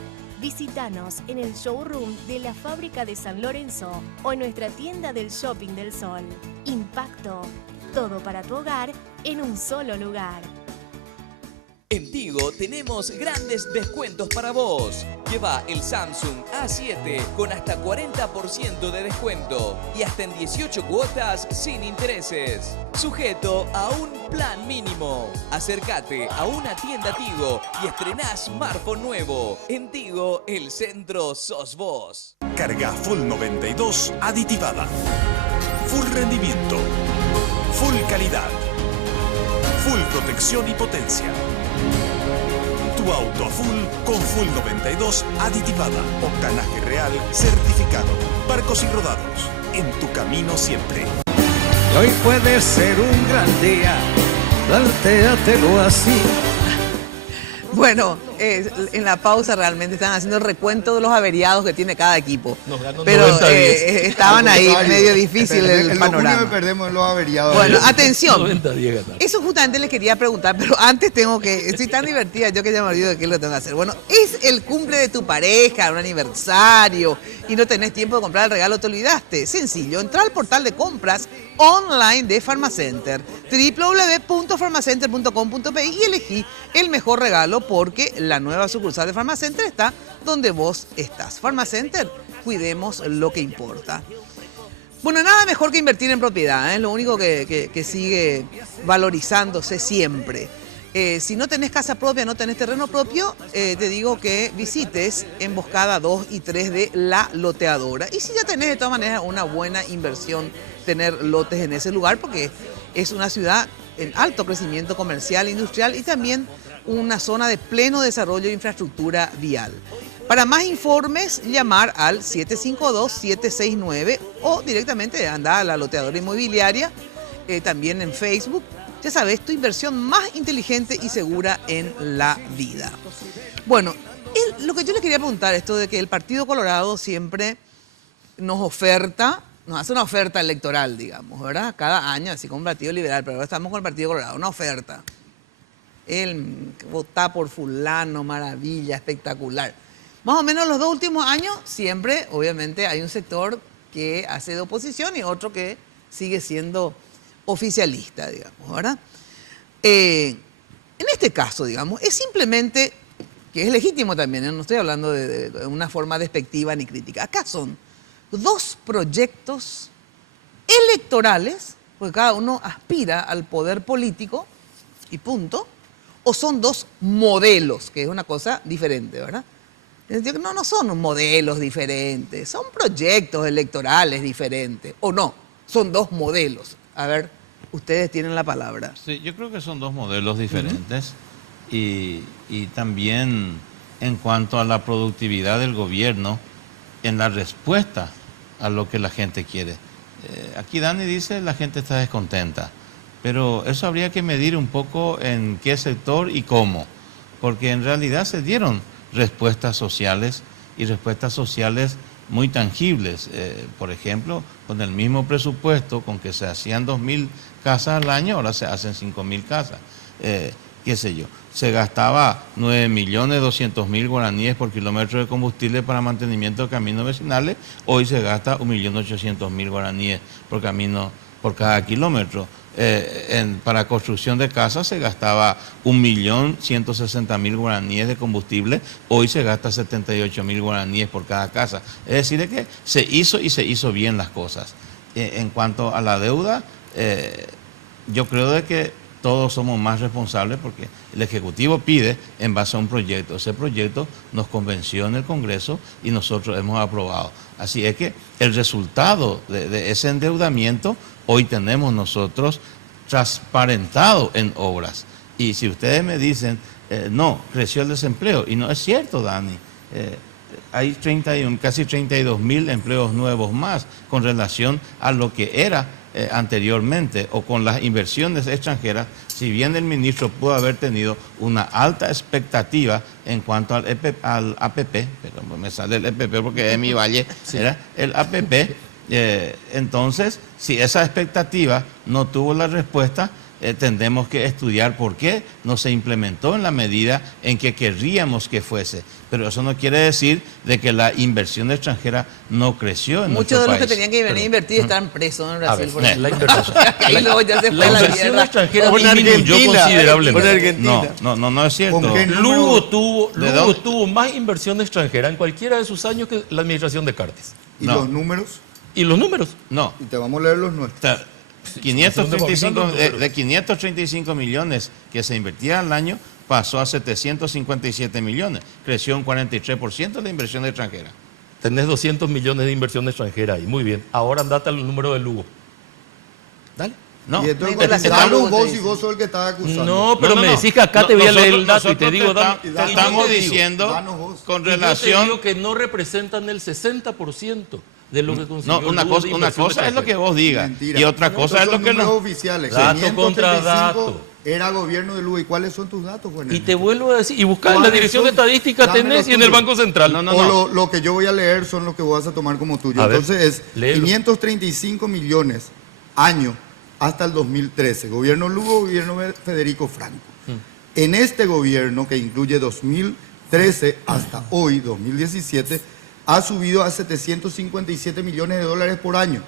Visítanos en el showroom de la fábrica de San Lorenzo o en nuestra tienda del Shopping del Sol. Impacto. Todo para tu hogar en un solo lugar. En Tigo tenemos grandes descuentos para vos. Lleva el Samsung A7 con hasta 40% de descuento y hasta en 18 cuotas sin intereses. Sujeto a un plan mínimo. Acércate a una tienda Tigo y estrená smartphone nuevo. En Tigo, el centro sos vos. Carga Full 92 aditivada. Full rendimiento. Full calidad. Full protección y potencia. Tu auto a full con Full 92 aditivada. Octanaje real certificado. Barcos y rodados. En tu camino siempre. Hoy puede ser un gran día. Plantéatelo así. Bueno, en la pausa realmente están haciendo el recuento de los averiados que tiene cada equipo. Pero estaban ahí medio difícil el panorama. Lo que perdemos en los averiados. Bueno, atención. Eso justamente les quería preguntar, pero antes estoy tan divertida, yo que ya me olvido de qué lo tengo que hacer. Bueno, es el cumple de tu pareja, un aniversario, y no tenés tiempo de comprar el regalo, te olvidaste. Sencillo, entra al portal de compras online de Pharmacenter, www.pharmacenter.com.pi y elegí el mejor regalo porque la nueva sucursal de Pharmacenter está donde vos estás. Pharmacenter, cuidemos lo que importa. Bueno, nada mejor que invertir en propiedad, es lo único que sigue valorizándose siempre. Si no tenés casa propia, no tenés terreno propio, te digo que visites Emboscada 2 y 3 de La Loteadora. Y si ya tenés de todas maneras una buena inversión tener lotes en ese lugar, porque es una ciudad en alto crecimiento comercial e industrial y también una zona de pleno desarrollo de infraestructura vial. Para más informes, llamar al 752-769 o directamente andar a la loteadora inmobiliaria, también en Facebook. Ya sabes, tu inversión más inteligente y segura en la vida. Bueno, lo que yo le quería preguntar, esto de que el Partido Colorado siempre nos hace una oferta electoral, digamos, ¿verdad? Cada año, así como el Partido Liberal, pero ahora estamos con el Partido Colorado, una oferta. Él vota por fulano, maravilla, espectacular. Más o menos los 2 últimos años, siempre, obviamente, hay un sector que hace de oposición y otro que sigue siendo oficialista, digamos, ¿verdad? En este caso, digamos, es simplemente, que es legítimo también, no estoy hablando de una forma despectiva ni crítica. Acá son 2 proyectos electorales, porque cada uno aspira al poder político y punto, o son 2 modelos, que es una cosa diferente, ¿verdad? No son modelos diferentes, son proyectos electorales diferentes, o no, son 2 modelos. A ver, ustedes tienen la palabra. Sí, yo creo que son 2 modelos diferentes y también en cuanto a la productividad del gobierno en la respuesta a lo que la gente quiere. Aquí Dani dice la gente está descontenta, pero eso habría que medir un poco en qué sector y cómo, porque en realidad se dieron respuestas sociales y respuestas sociales muy tangibles. Por ejemplo, con el mismo presupuesto con que se hacían 2.000 casas al año, ahora se hacen 5.000 casas. Qué sé yo, se gastaba 9.200.000 guaraníes por kilómetro de combustible para mantenimiento de caminos vecinales, hoy se gasta 1.800.000 guaraníes por cada kilómetro. Para construcción de casas se gastaba 1.160.000 guaraníes de combustible, hoy se gasta 78.000 guaraníes por cada casa. Es decir, que se hizo bien las cosas. En cuanto a la deuda, yo creo de que todos somos más responsables porque el Ejecutivo pide en base a un proyecto. Ese proyecto nos convenció en el Congreso y nosotros hemos aprobado. Así es que el resultado de ese endeudamiento hoy tenemos nosotros transparentado en obras. Y si ustedes me dicen, no, creció el desempleo, y no es cierto, Dani. Hay casi 32.000 empleos nuevos más con relación a lo que era anteriormente o con las inversiones extranjeras, si bien el ministro pudo haber tenido una alta expectativa en cuanto al APP, pero me sale el EPP porque es mi valle, era el APP, entonces si esa expectativa no tuvo la respuesta, tendremos que estudiar por qué no se implementó en la medida en que querríamos que fuese. Pero eso no quiere decir de que la inversión extranjera no creció en nuestro país. Muchos de los que tenían que venir a invertir están presos en Brasil. La inversión extranjera disminuyó considerablemente. No es cierto. Lugo tuvo más inversión extranjera en cualquiera de sus años que la administración de Cartes. ¿Y los números? ¿Y los números? No. Y te vamos a leer los nuestros. 535 millones que se invertían al año pasó a 757 millones. Creció un 43% la inversión extranjera. Tenés 200 millones de inversión extranjera ahí. Muy bien. Ahora andate al número de Lugo. Dale. No, y vos sos el que estás acusando. No, pero me decís que acá te voy a leer el dato y te digo, estamos diciendo con relación. Yo te digo que no representan el 60% de lo que consiguió. No, una cosa es lo que vos digas. Mentira. Y otra cosa es lo que no. Oficiales. Dato contra dato. Era gobierno de Lugo. ¿Y cuáles son tus datos, Juan? Y te vuelvo a decir, y buscar en la Dirección de Estadística tenés y en el Banco Central. Lo que yo voy a leer son los que vos vas a tomar como tuyo. Entonces es 535 millones año hasta el 2013. Gobierno Lugo, gobierno Federico Franco. En este gobierno, que incluye 2013 hasta hoy, 2017, ha subido a 757 millones de dólares por año.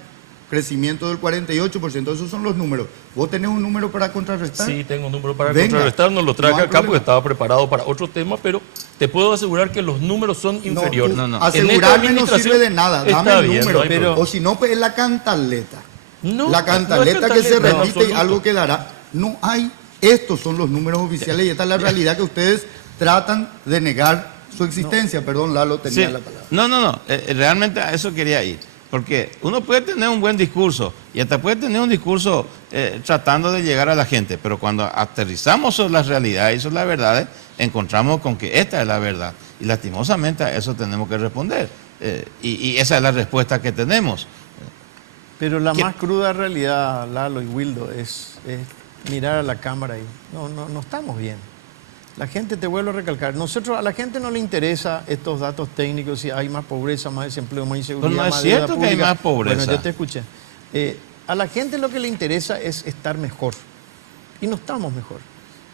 Crecimiento del 48%. Esos son los números. ¿Vos tenés un número para contrarrestar? Sí, tengo un número para contrarrestar. No lo traje acá porque estaba preparado para otro tema, pero te puedo asegurar que los números son inferiores. Asegurarme no sirve de nada. Dame el número. O si no, pues es la cantaleta. La cantaleta que se repite y algo quedará. No hay. Estos son los números oficiales y esta es la realidad que ustedes tratan de negar su existencia. Perdón, Lalo, tenía la palabra. No. Realmente a eso quería ir. Porque uno puede tener un buen discurso y hasta puede tener un discurso tratando de llegar a la gente, pero cuando aterrizamos sobre las realidades y sobre las verdades, encontramos con que esta es la verdad. Y lastimosamente a eso tenemos que responder. Y esa es la respuesta que tenemos. Pero la más cruda realidad, Lalo y Wildo, es mirar a la cámara y no estamos bien. La gente, te vuelvo a recalcar, a la gente no le interesa estos datos técnicos, si hay más pobreza, más desempleo, más inseguridad, Pero no es más deuda cierto que hay pública. más pobreza. Bueno, yo te escuché. A la gente lo que le interesa es estar mejor. Y no estamos mejor.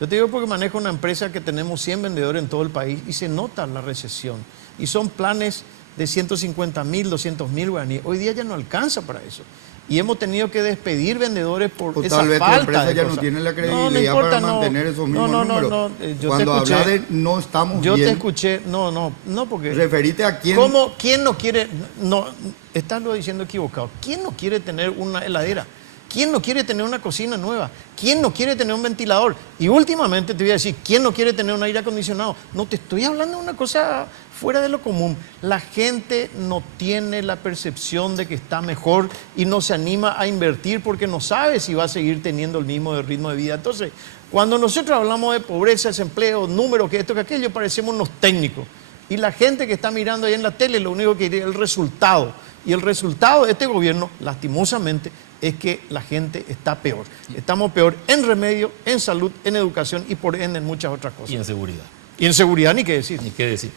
Yo te digo porque manejo una empresa que tenemos 100 vendedores en todo el país y se nota la recesión. Y son planes de 150.000, 200.000 guaraníes. Hoy día ya no alcanza para eso. Y hemos tenido que despedir vendedores por esa tal vez falta tu empresa de ya cosas. no tiene la credibilidad no importa, para mantener esos mismos números. Cuando hablas de no estamos bien... Yo te escuché, no, porque... Referite a quién... ¿Quién no quiere...? No, estás lo diciendo equivocado. ¿Quién no quiere tener una heladera? ¿Quién no quiere tener una cocina nueva? ¿Quién no quiere tener un ventilador? Y últimamente te voy a decir, ¿quién no quiere tener un aire acondicionado? No te estoy hablando de una cosa fuera de lo común. La gente no tiene la percepción de que está mejor y no se anima a invertir porque no sabe si va a seguir teniendo el mismo ritmo de vida. Entonces, cuando nosotros hablamos de pobreza, desempleo, números, que esto, que aquello, parecemos unos técnicos. Y la gente que está mirando ahí en la tele, lo único que quiere es el resultado. Y el resultado de este gobierno, lastimosamente, es que la gente está peor. Estamos peor en remedio, en salud, en educación y por ende en muchas otras cosas. Y en seguridad. Y en seguridad ni qué decir. Ni qué decir.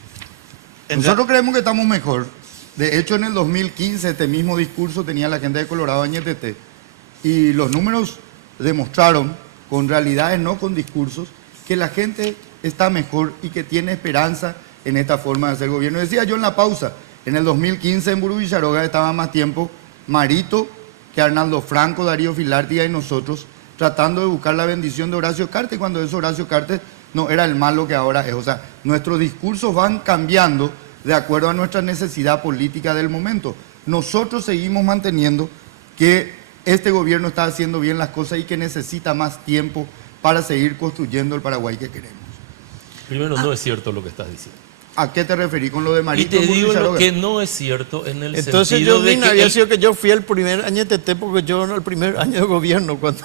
Nosotros creemos que estamos mejor. De hecho, en el 2015 este mismo discurso tenía la gente de Colorado Añetete. Y los números demostraron, con realidades, no con discursos, que la gente está mejor y que tiene esperanza en esta forma de hacer gobierno. Decía yo en la pausa, en el 2015 en Burú Villaroga estaba más tiempo Marito que Arnaldo Franco, Darío Filártiga y nosotros tratando de buscar la bendición de Horacio Cartes, cuando ese Horacio Cartes no era el malo que ahora es. O sea, nuestros discursos van cambiando de acuerdo a nuestra necesidad política del momento. Nosotros seguimos manteniendo que este gobierno está haciendo bien las cosas y que necesita más tiempo para seguir construyendo el Paraguay que queremos. Primero, no es cierto lo que estás diciendo. ¿A qué te referí con lo de Marito? Y te digo lo que no es cierto en el Entonces sentido yo de que... había sido que yo fui el primer Añetete porque yo no el primer año de gobierno, cuando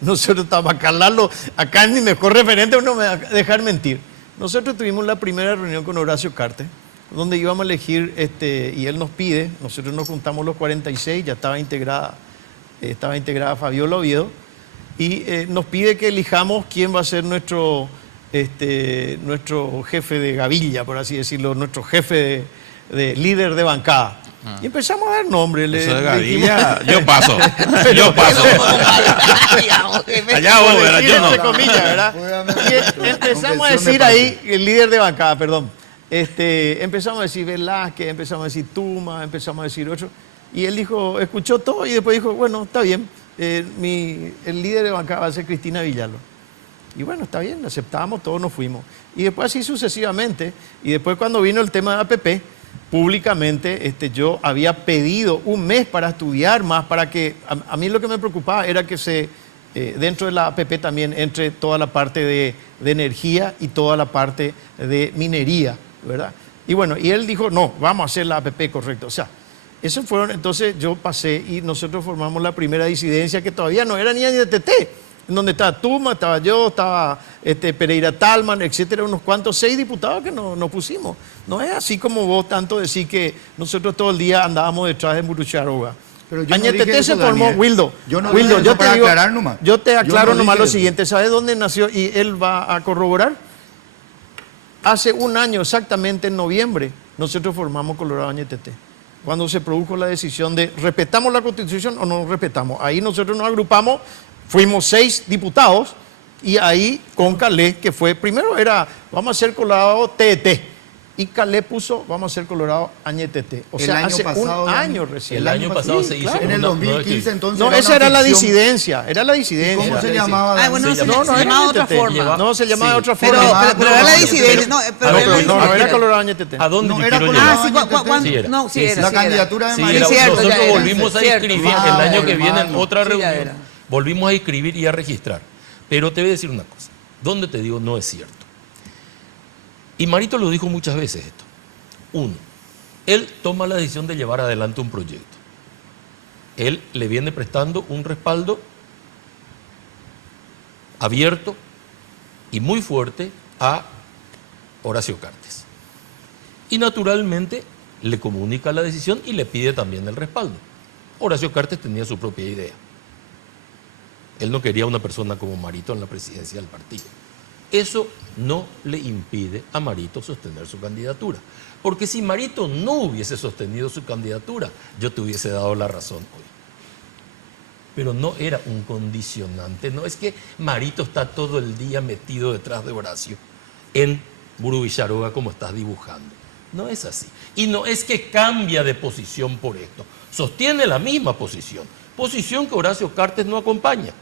nosotros estábamos acá en mi mejor referente, no me va a dejar mentir. Nosotros tuvimos la primera reunión con Horacio Cartes, donde íbamos a elegir, y él nos pide, nosotros nos juntamos los 46, ya estaba integrada Fabiola Oviedo, y nos pide que elijamos quién va a ser nuestro jefe de gavilla, por así decirlo, nuestro jefe de líder de bancada. Y empezamos a dar nombres. Eso de gavilla, yo paso. Yo paso. Allá vos, ¿verdad? Yo no. Entre comillas, ¿verdad? Y empezamos a decir ahí, el líder de bancada, perdón. Empezamos a decir Velázquez, empezamos a decir Tuma, empezamos a decir otro. Y él dijo, escuchó todo y después dijo, bueno, está bien, el líder de bancada va a ser Cristina Villalba. Y bueno, está bien, aceptamos, todos nos fuimos. Y después así sucesivamente. Y después cuando vino el tema de APP, públicamente yo había pedido un mes para estudiar más, para que... A mí lo que me preocupaba era que dentro de la APP también entre toda la parte de energía y toda la parte de minería, ¿verdad? Y bueno, y él dijo, no, vamos a hacer la APP correcto. O sea, eso fueron, entonces yo pasé y nosotros formamos la primera disidencia que todavía no era ni ANTT, en donde estaba Tuma, estaba yo, estaba Pereira Talman, etcétera, unos cuantos, 6 diputados que nos pusimos. No es así como vos tanto decís que nosotros todo el día andábamos detrás de Murucharoga. Añetete se formó, Wildo. Yo te aclaro nomás lo siguiente, ¿sabes dónde nació? Y él va a corroborar. Hace un año, exactamente en noviembre, nosotros formamos Colorado Añetete. Cuando se produjo la decisión de ¿respetamos la Constitución o no respetamos? Ahí nosotros nos agrupamos. Fuimos 6 diputados y ahí con Calé, que fue, primero vamos a hacer Colorado TET. Y Calé puso, vamos a hacer Colorado Añetete. O sea, hace un año recién. El año pasado se hizo. En el 2015 entonces. No, esa era la disidencia. Era la disidencia. ¿Cómo se llamaba? Bueno, se llamaba de otra forma. No, se llamaba de otra forma. Pero era la disidencia. No, era Colorado Añetete. ¿A dónde no te era quiero llevar? Sí era. No, sí era. La candidatura de María. Nosotros volvimos a inscribir el año que viene en otra Sí, reunión. Volvimos a inscribir y a registrar. Pero te voy a decir una cosa. ¿Dónde te digo no es cierto? Y Marito lo dijo muchas veces esto. Uno, él toma la decisión de llevar adelante un proyecto. él le viene prestando un respaldo abierto y muy fuerte a Horacio Cartes. Y naturalmente le comunica la decisión y le pide también el respaldo. Horacio Cartes tenía su propia idea. Él no quería una persona como Marito en la presidencia del partido. Eso no le impide a Marito sostener su candidatura. Porque si Marito no hubiese sostenido su candidatura, yo te hubiese dado la razón hoy. Pero no era un condicionante. No es que Marito está todo el día metido detrás de Horacio en Burú Villaroga como estás dibujando. No es así. Y no es que cambia de posición por esto. Sostiene la misma posición. Posición que Horacio Cartes no acompaña.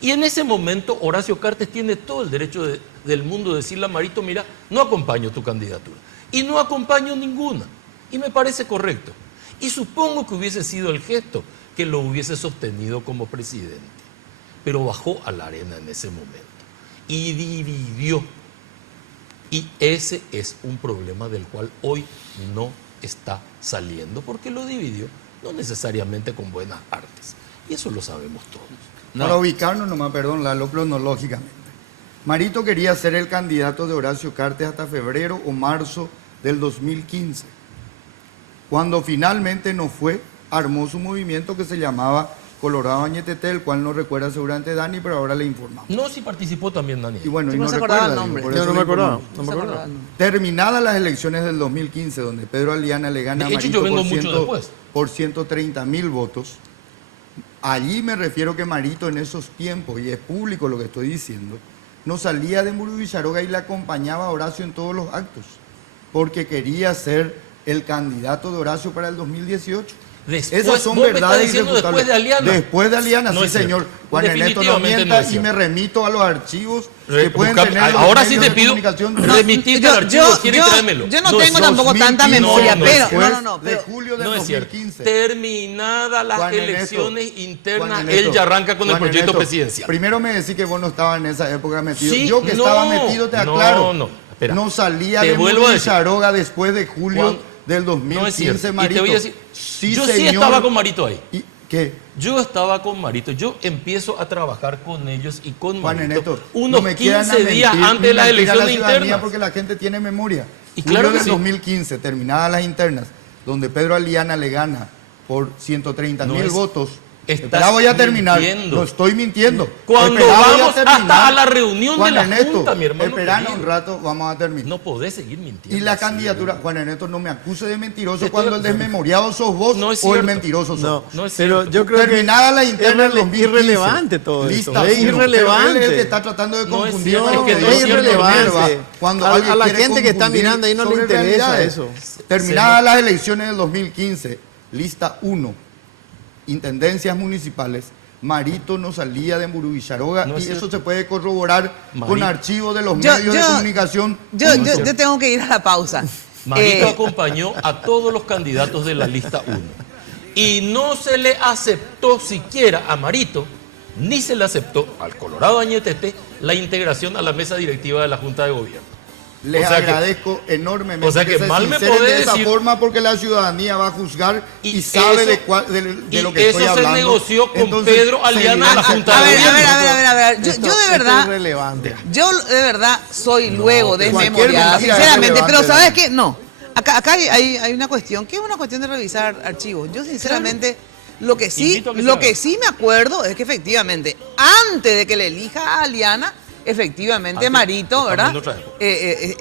Y en ese momento Horacio Cartes tiene todo el derecho del mundo de decirle a Marito, mira, no acompaño tu candidatura. Y no acompaño ninguna. Y me parece correcto. Y supongo que hubiese sido el gesto que lo hubiese sostenido como presidente. Pero bajó a la arena en ese momento. Y dividió. Y ese es un problema del cual hoy no está saliendo, porque lo dividió, no necesariamente con buenas artes. Y eso lo sabemos todos. Para ubicarnos nomás, perdón, Lalo, cronológicamente. Marito quería ser el candidato de Horacio Cartes hasta febrero o marzo del 2015. Cuando finalmente no fue, armó su movimiento que se llamaba Colorado Añetete, el cual no recuerda seguramente Dani, pero ahora le informamos. No, sí participó también Dani. Y bueno, y no se recuerda acordaba el nombre. Yo no me acordaba. No me acordaba. Terminadas las elecciones del 2015, donde Pedro Aliana le gana a De hecho, Marito yo vengo mucho después. por 130.000 votos, allí me refiero que Marito en esos tiempos, y es público lo que estoy diciendo, no salía de Burú Villaroga y le acompañaba a Horacio en todos los actos, porque quería ser el candidato de Horacio para el 2018. Después, Esas son vos me verdades estás diciendo irrefutables. después de Aliana. Después de Aliana, No sí, es cierto. señor. Juan Ernesto no Definitivamente mienta no es y cierto. me remito a los archivos que pueden Busca- tener los ahora sí medios te de pido comunicación. remitirte al archivo, quiere tráemelo. Yo no No es tengo tampoco 2015, tanta memoria, no, pero... después No, de julio del No es cierto. 2015. Terminadas las Juan Ernesto, elecciones Juan internas, Ernesto, él ya arranca con el Juan proyecto Ernesto, presidencial. Primero me decís que vos no estabas en esa época metido. Sí, Yo que estaba metido, te aclaro. Espera. No salía Te de vuelvo a decir. Villaroga después de julio Juan, del No es 2015, cierto. Y Marito. te voy a decir, Sí, yo sí señor. estaba con Marito ahí. ¿Y qué? Yo estaba con Marito, yo empiezo a trabajar con ellos y con Juan Marito Ernesto, unos no me quieran 15 días mentir, antes de ni las mentir a la elecciones ciudadanía internas. porque la gente tiene memoria. Y Julio claro que del sí. 2015, terminadas las internas, donde Pedro Aliana le gana por 130.000 No es- votos. estás Espera, voy a terminar. mintiendo. No estoy mintiendo. Cuando Espera, voy a vamos terminar. hasta a la reunión Juan de la Ernesto, Junta, mi hermano esperanos querido. un rato, vamos a terminar. No podés seguir mintiendo. Y la así, candidatura, Juan Ernesto, no me acuse de mentiroso Te cuando el estoy- desmemoriado sos vos No es o el cierto. mentiroso sos No, vos. No es pero cierto. yo creo que Terminada la interna del 2015. irrelevante todo Lista esto. Es uno. irrelevante. Pero él es el que está tratando de No es confundir. cierto, a lo es que que no yo es siempre irrelevante. observa. Cuando A alguien la quiere gente que está confundir mirando ahí no le sobre interesa realidades. eso. Terminadas las elecciones del 2015, lista 1, intendencias municipales, Marito no salía de Burú Villaroga No es y eso cierto. se puede corroborar con Marito. archivos de los Yo- medios de yo- comunicación. Yo tengo que ir a la pausa. Marito acompañó a todos los candidatos de la lista 1. Y no se le aceptó siquiera a Marito, ni se le aceptó al Colorado Añetete, la integración a la mesa directiva de la Junta de Gobierno. Les O sea que- agradezco enormemente o sea que se mal me sinceren podés de esa decir- forma porque la ciudadanía va a juzgar y, Y sabe eso- de lo y que estoy eso se hablando. negoció con Entonces, Pedro Aliana a la seguirán- Junta A de ver, Gobierno. a ver. Yo de Esto es verdad, irrelevante. yo de verdad soy luego pero cualquier desmemoriada, mentira es sinceramente, pero relevante, ¿sabes Dani. qué? No. Acá hay una cuestión, que es una cuestión de revisar archivos. Yo sinceramente, lo que Invito a que se haga. sí me acuerdo es que efectivamente, antes de que le elija a Aliana, efectivamente Antes, Marito, estamos ¿verdad? en otra época.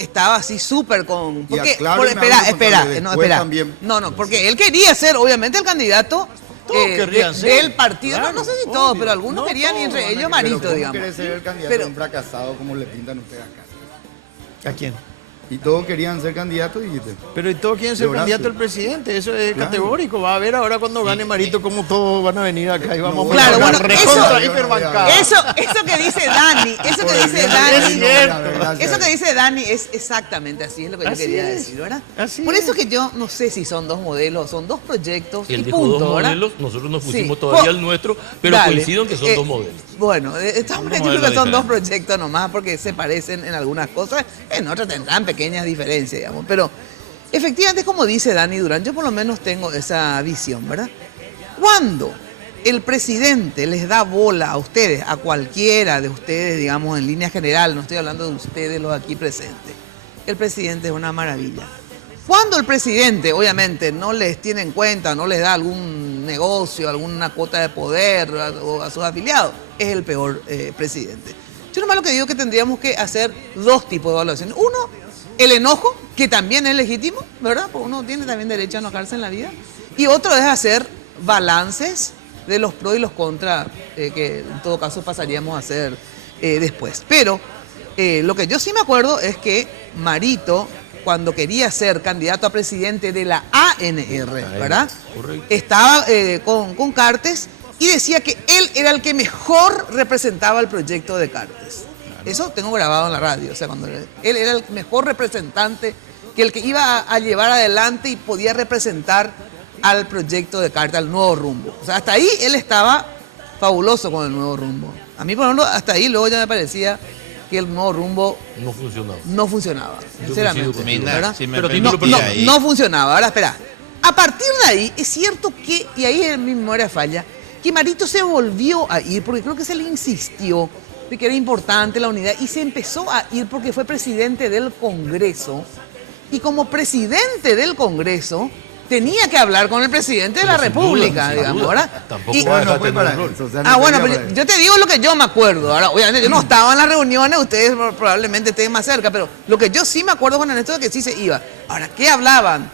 estaba así súper con... Y Porque, aclaro por- y me espera, hago responsable no, después espera. también. No, porque él quería ser, obviamente, el candidato querrían ser. del partido. Claro, no sé si todos, obvio. pero algunos No querían, y entre todos, ellos Pero Marito, ¿cómo digamos. quiere ser el candidato Pero- de un fracasado como le pintan ustedes acá? ¿A quién? Y todos querían ser candidatos y... Pero y todos quieren ser De Horacio. candidato al presidente, eso es Claro. categórico. Va a ver ahora cuando gane Marito cómo todos van a venir acá y vamos No, a Claro, pagar bueno, recontra eso- hiperbancada. Eso que dice Dani, eso que dice Es Dani, cierto. eso que dice Dani es exactamente así, es lo que yo Así quería es. decir, ¿verdad? Así Por es. eso que yo no sé si son dos modelos, son dos proyectos Él y dijo punto, dos ¿verdad? modelos, nosotros nos pusimos Sí. todavía Po- el nuestro, pero Dale. coincido en que son dos modelos. Bueno, de todas maneras yo modelo creo que son dos diferente. proyectos nomás porque se parecen en algunas cosas, en otras tendrán pequeñas diferencias, digamos, pero efectivamente como dice Dani Durán, yo por lo menos tengo esa visión, ¿verdad? Cuando el presidente les da bola a ustedes, a cualquiera de ustedes, digamos, en línea general, no estoy hablando de ustedes los aquí presentes, el presidente es una maravilla. Cuando el presidente, obviamente, no les tiene en cuenta, no les da algún negocio, alguna cuota de poder a sus afiliados, es el peor presidente. Yo nomás lo que digo es que tendríamos que hacer dos tipos de evaluaciones. Uno, el enojo, que también es legítimo, ¿verdad? Porque uno tiene también derecho a enojarse en la vida. Y otro es hacer balances de los pros y los contras, que en todo caso pasaríamos a hacer después. Pero lo que yo sí me acuerdo es que Marito, cuando quería ser candidato a presidente de la ANR, ¿verdad? Estaba con Cartes y decía que él era el que mejor representaba el proyecto de Cartes. Eso tengo grabado en la radio, o sea, cuando él era el mejor representante, que el que iba a llevar adelante y podía representar al proyecto de Cartes, al Nuevo Rumbo. O sea, hasta ahí él estaba fabuloso con el Nuevo Rumbo. A mí, por ejemplo, hasta ahí luego ya me parecía que el Nuevo Rumbo no funcionaba, sinceramente. No funcionaba. Ahora, espera. A partir de ahí, es cierto que, y ahí en mi memoria falla, que Marito se volvió a ir, porque creo que se le insistió de que era importante la unidad, y se empezó a ir porque fue presidente del Congreso, y como presidente del Congreso, tenía que hablar con el presidente de la República, digamos, ¿verdad? Tampoco no fue para eso. O sea, no bueno, pero yo te digo lo que yo me acuerdo. Ahora, obviamente, yo no estaba en las reuniones, ustedes probablemente estén más cerca, pero lo que yo sí me acuerdo, Juan Ernesto, es que sí se iba. Ahora, ¿qué hablaban?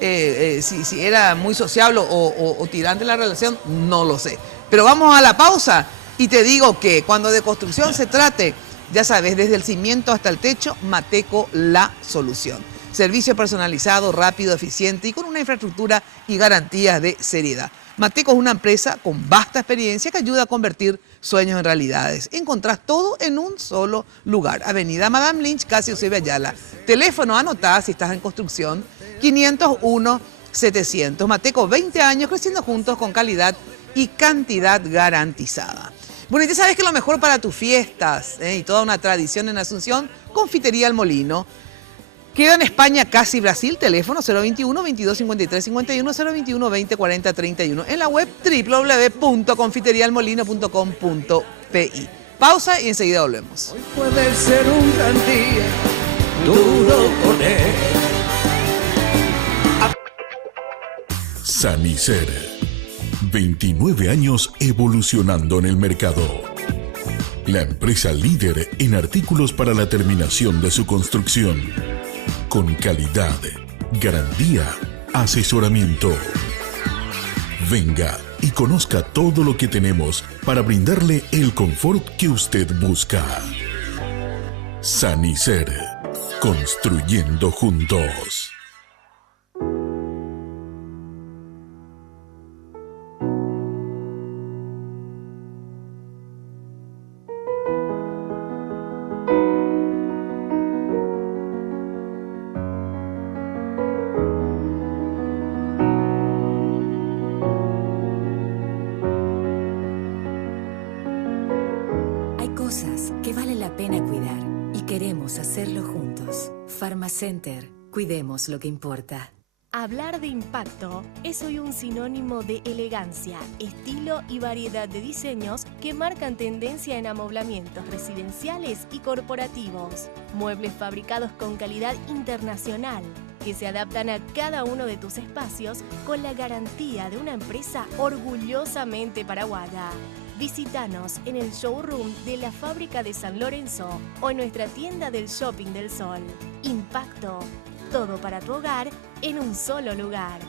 Si era muy sociable o tirante la relación, no lo sé. Pero vamos a la pausa y te digo que cuando de construcción se trate, ya sabes, desde el cimiento hasta el techo, Mateco la solución. Servicio personalizado, rápido, eficiente y con una infraestructura y garantías de seriedad. Mateco es una empresa con vasta experiencia que ayuda a convertir sueños en realidades. Encontrás todo en un solo lugar. Avenida Madame Lynch, casi Eusebio Ayala. Teléfono, anotá si estás en construcción, 501-700. Mateco, 20 años creciendo juntos con calidad y cantidad garantizada. Bueno, y tú sabes que lo mejor para tus fiestas y toda una tradición en Asunción, Confitería El Molino. Queda en España, casi Brasil, teléfono 021 22 53 51, 021 20 40 31. En la web www.confiterialmolino.com.pi. Pausa y enseguida volvemos. Hoy puede ser un gran día, duro con él. Sanicer. 29 años evolucionando en el mercado. La empresa líder en artículos para la terminación de su construcción. Con calidad, garantía, asesoramiento. Venga y conozca todo lo que tenemos para brindarle el confort que usted busca. Sanicer, construyendo juntos. Center, cuidemos lo que importa. Hablar de impacto es hoy un sinónimo de elegancia, estilo y variedad de diseños que marcan tendencia en amoblamientos residenciales y corporativos. Muebles fabricados con calidad internacional que se adaptan a cada uno de tus espacios con la garantía de una empresa orgullosamente paraguaya. Visítanos en el showroom de la fábrica de San Lorenzo o en nuestra tienda del Shopping del Sol. Impacto, todo para tu hogar en un solo lugar.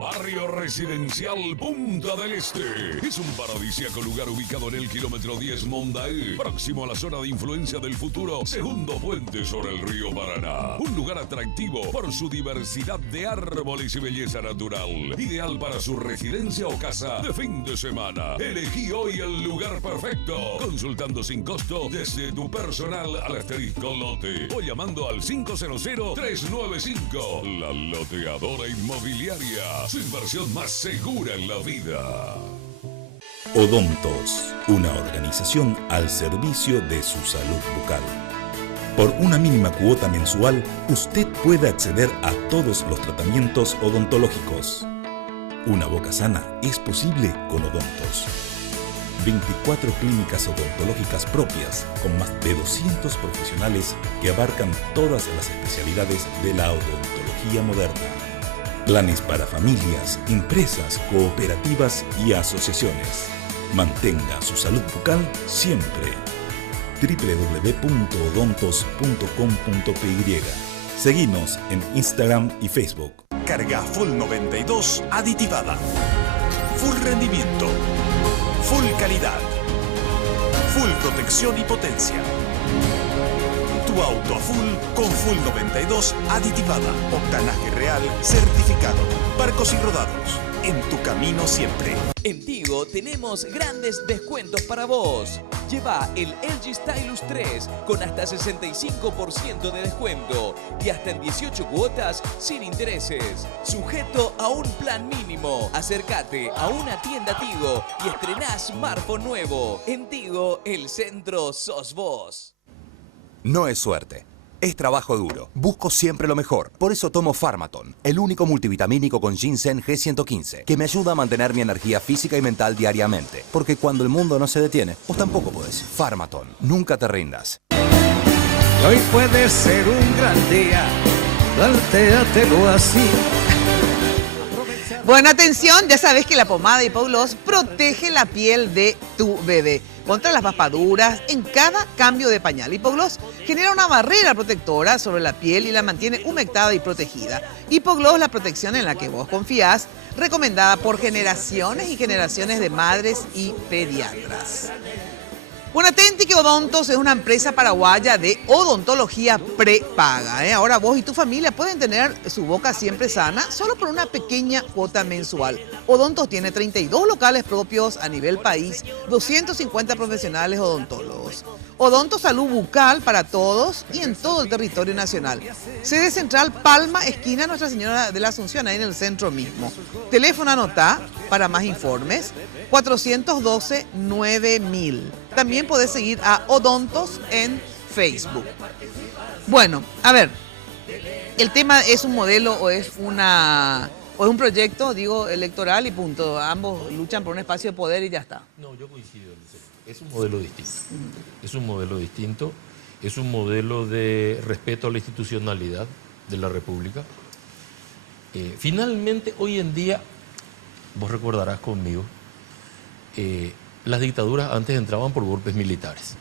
Barrio Residencial Punta del Este. Es un paradisíaco lugar ubicado en el kilómetro 10 Mondaé, próximo a la zona de influencia del futuro segundo puente sobre el río Paraná. Un lugar atractivo por su diversidad de árboles y belleza natural. Ideal para su residencia o casa de fin de semana. Elegí hoy el lugar perfecto. Consultando sin costo desde tu personal al asterisco lote o llamando al 500-395. La Loteadora Inmobiliaria. Su inversión más segura en la vida. Odontos, una organización al servicio de su salud bucal. Por una mínima cuota mensual, usted puede acceder a todos los tratamientos odontológicos. Una boca sana es posible con Odontos. 24 clínicas odontológicas propias con más de 200 profesionales que abarcan todas las especialidades de la odontología moderna. Planes para familias, empresas, cooperativas y asociaciones. Mantenga su salud bucal siempre. www.odontos.com.py. Seguinos en Instagram y Facebook. Carga Full 92 aditivada. Full rendimiento. Full calidad. Full protección y potencia. Tu auto a full con Full 92 aditivada. Octanaje real certificado. Barcos y rodados. En tu camino siempre. En Tigo tenemos grandes descuentos para vos. Lleva el LG Stylus 3 con hasta 65% de descuento y hasta en 18 cuotas sin intereses. Sujeto a un plan mínimo. Acércate a una tienda Tigo y estrená smartphone nuevo. En Tigo, el centro sos vos. No es suerte. Es trabajo duro. Busco siempre lo mejor. Por eso tomo Pharmaton, el único multivitamínico con ginseng G115, que me ayuda a mantener mi energía física y mental diariamente. Porque cuando el mundo no se detiene, vos tampoco podés. Pharmaton. Nunca te rindas. Hoy puede ser un gran día. Plantéatelo así. Bueno, atención, ya sabes que la pomada Hipogloss protege la piel de tu bebé contra las papaduras en cada cambio de pañal. Hipogloss genera una barrera protectora sobre la piel y la mantiene humectada y protegida. Hipogloss, la protección en la que vos confías, recomendada por generaciones y generaciones de madres y pediatras. Bueno, atenti que Odontos es una empresa paraguaya de odontología prepaga. Ahora vos y tu familia pueden tener su boca siempre sana solo por una pequeña cuota mensual. Odontos tiene 32 locales propios a nivel país, 250 profesionales odontólogos. Odontos Salud Bucal para todos y en todo el territorio nacional. Sede central Palma, esquina Nuestra Señora de la Asunción, ahí en el centro mismo. Teléfono anotá para más informes, 412-9000. También podés seguir a Odontos en Facebook. Bueno, a ver, el tema es un modelo o es un proyecto, digo, electoral y punto. Ambos luchan por un espacio de poder y ya está. No, yo coincido. Es un modelo distinto. Es un modelo distinto. Es un modelo de respeto a la institucionalidad de la República. Finalmente, hoy en día, vos recordarás conmigo, las dictaduras antes entraban por golpes militares.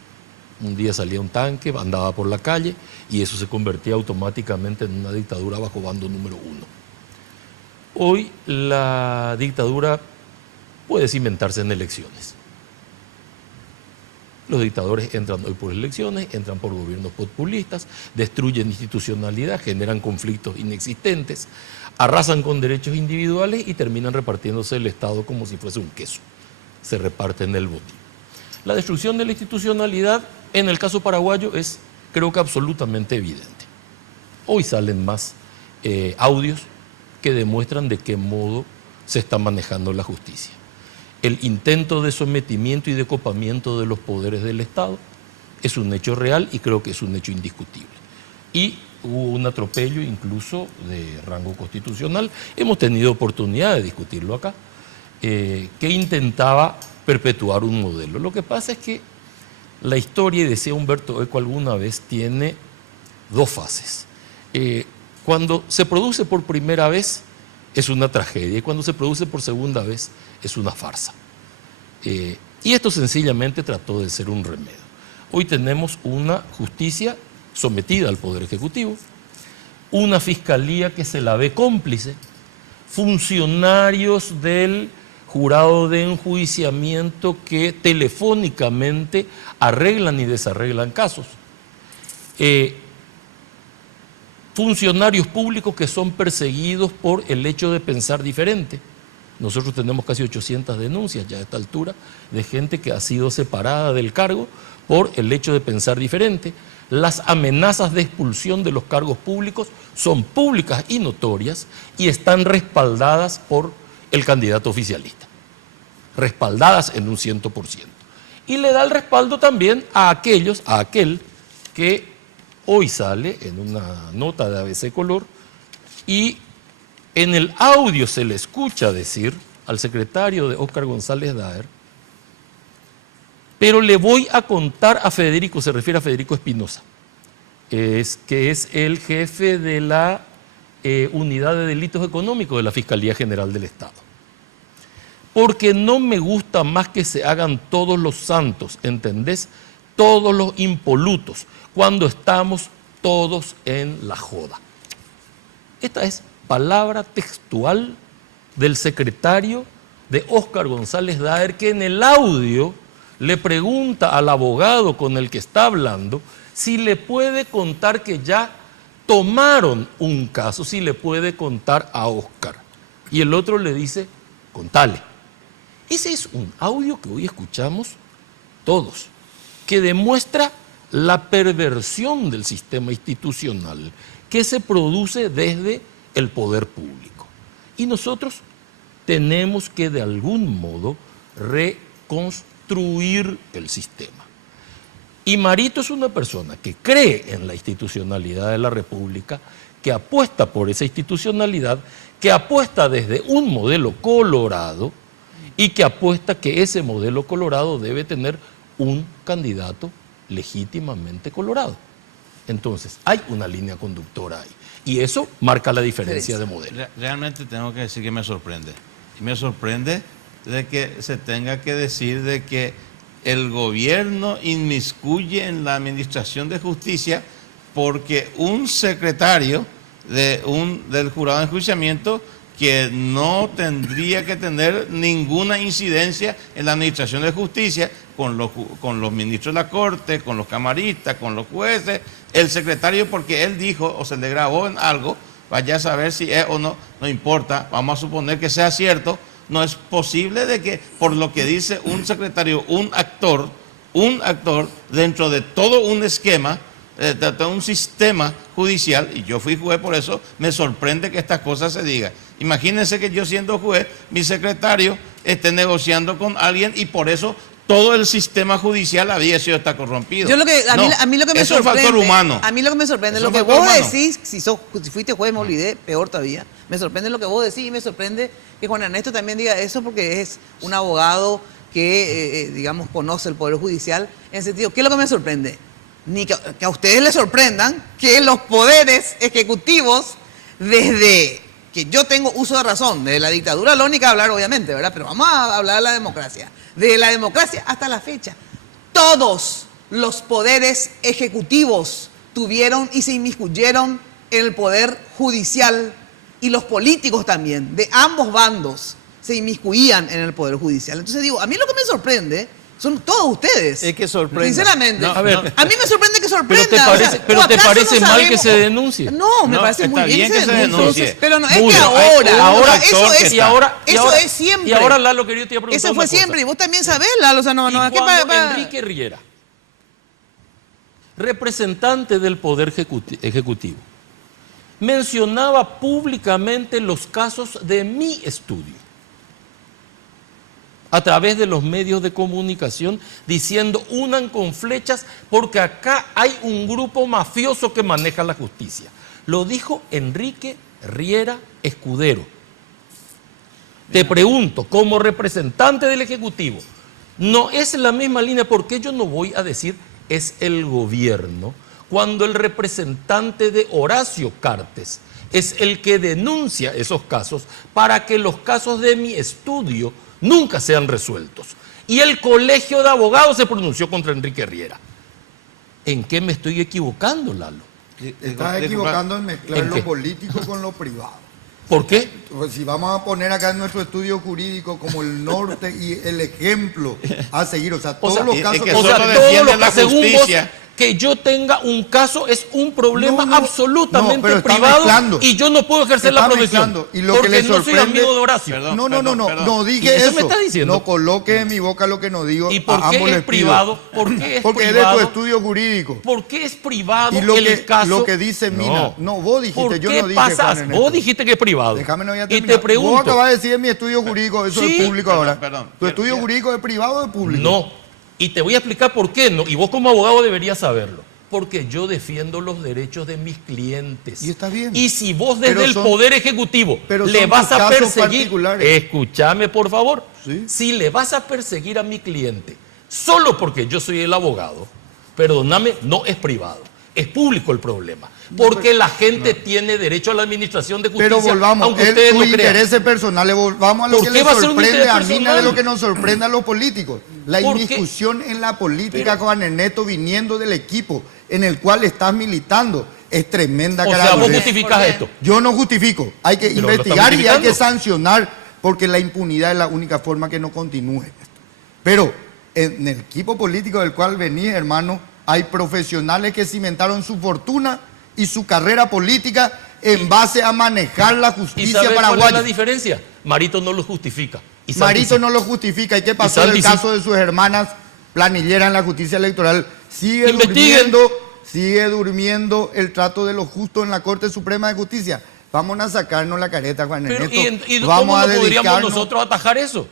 Un día salía un tanque, andaba por la calle y eso se convertía automáticamente en una dictadura bajo bando número 1. Hoy la dictadura puede cimentarse en elecciones. Los dictadores entran hoy por elecciones, entran por gobiernos populistas, destruyen institucionalidad, generan conflictos inexistentes, arrasan con derechos individuales y terminan repartiéndose el Estado como si fuese un queso. Se reparten el botín. La destrucción de la institucionalidad, en el caso paraguayo, es, creo que, absolutamente evidente. Hoy salen más audios que demuestran de qué modo se está manejando la justicia. El intento de sometimiento y de copamiento de los poderes del Estado es un hecho real y creo que es un hecho indiscutible. Y hubo un atropello incluso de rango constitucional. Hemos tenido oportunidad de discutirlo acá, que intentaba perpetuar un modelo. Lo que pasa es que la historia, y decía Humberto Eco alguna vez, tiene dos fases. Cuando se produce por primera vez es una tragedia y cuando se produce por segunda vez es una farsa. Y esto sencillamente trató de ser un remedio. Hoy tenemos una justicia sometida al Poder Ejecutivo, una fiscalía que se la ve cómplice, funcionarios del jurado de enjuiciamiento que telefónicamente arreglan y desarreglan casos, funcionarios públicos que son perseguidos por el hecho de pensar diferente. Nosotros tenemos casi 800 denuncias ya a esta altura de gente que ha sido separada del cargo por el hecho de pensar diferente. Las amenazas de expulsión de los cargos públicos son públicas y notorias y están respaldadas por el candidato oficialista, respaldadas en un 100%. Y le da el respaldo también a aquel que hoy sale en una nota de ABC Color y En el audio se le escucha decir al secretario de Óscar González Daer, pero le voy a contar a Federico, se refiere a Federico Espinosa, que es el jefe de la Unidad de Delitos Económicos de la Fiscalía General del Estado. Porque no me gusta más que se hagan todos los santos, ¿entendés? Todos los impolutos, cuando estamos todos en la joda. Esta es palabra textual del secretario de Óscar González Daer, que en el audio le pregunta al abogado con el que está hablando si le puede contar que ya tomaron un caso, si le puede contar a Óscar. Y el otro le dice, contale. Ese es un audio que hoy escuchamos todos, que demuestra la perversión del sistema institucional que se produce desde el poder público. Y nosotros tenemos que de algún modo reconstruir el sistema. Y Marito es una persona que cree en la institucionalidad de la República, que apuesta por esa institucionalidad, que apuesta desde un modelo colorado y que apuesta que ese modelo colorado debe tener un candidato legítimamente colorado. Entonces, hay una línea conductora ahí. Y eso marca la diferencia de modelo. Realmente tengo que decir que me sorprende. Y me sorprende de que se tenga que decir de que el gobierno inmiscuye en la administración de justicia porque un secretario del jurado de enjuiciamiento que no tendría que tener ninguna incidencia en la administración de justicia con los ministros de la Corte, con los camaristas, con los jueces, el secretario porque él dijo o se le grabó en algo, vaya a saber si es o no, no importa, vamos a suponer que sea cierto, no es posible de que por lo que dice un secretario, un actor dentro de todo un esquema, de todo un sistema judicial, y yo fui juez, por eso me sorprende que estas cosas se digan. Imagínense que yo siendo juez, mi secretario esté negociando con alguien y por eso todo el sistema judicial había sido está corrompido. Yo a mí lo que me sorprende, es un factor humano. A mí lo que me sorprende es lo que vos decís, si fuiste juez me olvidé, peor todavía, me sorprende lo que vos decís y me sorprende que Juan Ernesto también diga eso porque es un abogado que, digamos, conoce el Poder Judicial. En el sentido, ¿qué es lo que me sorprende? Ni que a ustedes les sorprendan que los poderes ejecutivos, desde que yo tengo uso de razón, desde la dictadura, lo único que hablar obviamente, ¿verdad? Pero vamos a hablar de la democracia. Desde la democracia hasta la fecha, todos los poderes ejecutivos tuvieron y se inmiscuyeron en el poder judicial y los políticos también, de ambos bandos, se inmiscuían en el poder judicial. Entonces digo, a mí lo que me sorprende son todos ustedes. Es que sorprende. Sinceramente. No, a ver, a mí me sorprende que sorprenda. Pero te parece mal que se denuncie. No, me parece muy bien que se denuncie. Pero no, es Muy que bien. ahora, eso es, eso es siempre. Y ahora, Lalo, querido, te iba a preguntar eso fue una cosa. siempre, y vos también sabés, Lalo, o sea, no, y cuando Enrique Riera, representante del Poder Ejecutivo, mencionaba públicamente los casos de mi estudio, a través de los medios de comunicación, diciendo unan con flechas porque acá hay un grupo mafioso que maneja la justicia. Lo dijo Enrique Riera Escudero. Te pregunto, como representante del Ejecutivo, ¿no es la misma línea? ¿Por qué yo no voy a decir es el gobierno cuando el representante de Horacio Cartes es el que denuncia esos casos para que los casos de mi estudio nunca sean resueltos? Y el Colegio de Abogados se pronunció contra Enrique Riera. ¿En qué me estoy equivocando, Lalo? Estás equivocando en mezclar lo político con lo privado. ¿Por qué? Pues si vamos a poner acá en nuestro estudio jurídico como el norte y el ejemplo a seguir, o sea, todos los casos... O sea, todo lo que según vos, que yo tenga un caso es un problema absolutamente privado y yo no puedo ejercer la profesión y lo porque que le no soy amigo de Horacio. No dije eso. ¿Eso me está diciendo? No coloque en mi boca lo que no digo. ¿Y por qué es privado? ¿Por qué es porque privado? es de tu estudio jurídico. ¿Por qué es privado y lo el caso? Lo que dice Mina. No, vos dijiste, yo no dije. Pasas? Vos dijiste que es privado. Déjame no voy a terminar. Y te pregunto. Vos acabas de decir en mi estudio jurídico, eso es público ahora. ¿Tu estudio jurídico es privado o es público? No. Y te voy a explicar por qué no. Y vos como abogado deberías saberlo. porque yo defiendo los derechos de mis clientes. Y está bien. Y si vos desde el Poder Ejecutivo le vas a perseguir, escúchame por favor, ¿sí? Si le vas a perseguir a mi cliente solo porque yo soy el abogado, perdóname, no es privado, es público el problema. Porque la gente tiene derecho a la administración de justicia. Pero volvamos, aunque ustedes no intereses personales, volvamos a lo que le sorprende a Mina de lo que nos sorprende a los políticos. La indiscusión en la política, Juan Ernesto, viniendo del equipo en el cual estás militando, es tremenda. O sea, vos justificás esto. Yo no justifico. Hay que investigar y hay que sancionar, porque la impunidad es la única forma que no continúe esto. Pero en el equipo político del cual venís, hermano, hay profesionales que cimentaron su fortuna y su carrera política en base a manejar la justicia paraguaya. ¿Cuál es la diferencia? Marito no lo justifica. Marito no lo justifica. ¿Y qué pasó en el caso de sus hermanas planilleras en la justicia electoral? Sigue durmiendo el trato de lo justo en la Corte Suprema de Justicia. Vamos a sacarnos la careta, Juan Ernesto. ¿Y cómo podríamos nosotros atajar eso?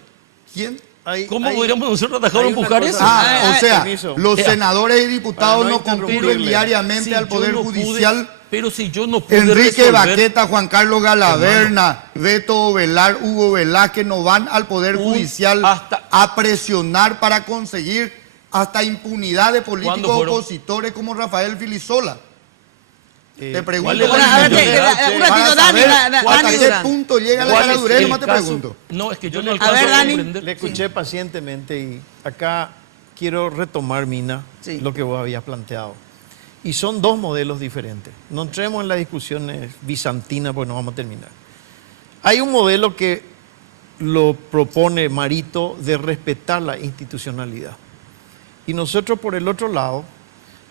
¿Quién? ¿Cómo podríamos nosotros atajar o empujar eso? O sea, los senadores y diputados no concurren diariamente al Poder Judicial. Pero si yo no pude Enrique Baqueta, Juan Carlos Galaverna, Beto Ovelar, Hugo Velázquez no van al Poder Judicial a presionar para conseguir hasta impunidad de políticos opositores como Rafael Filisola. Te pregunto, ¿hasta qué punto llega la caradurez? No te pregunto. No, es que yo no alcanzo a comprender. Le escuché pacientemente y acá quiero retomar, Mina, lo que vos habías planteado. Y son dos modelos diferentes. No entremos en las discusiones bizantinas porque no vamos a terminar. Hay un modelo que lo propone Marito de respetar la institucionalidad. Y nosotros por el otro lado,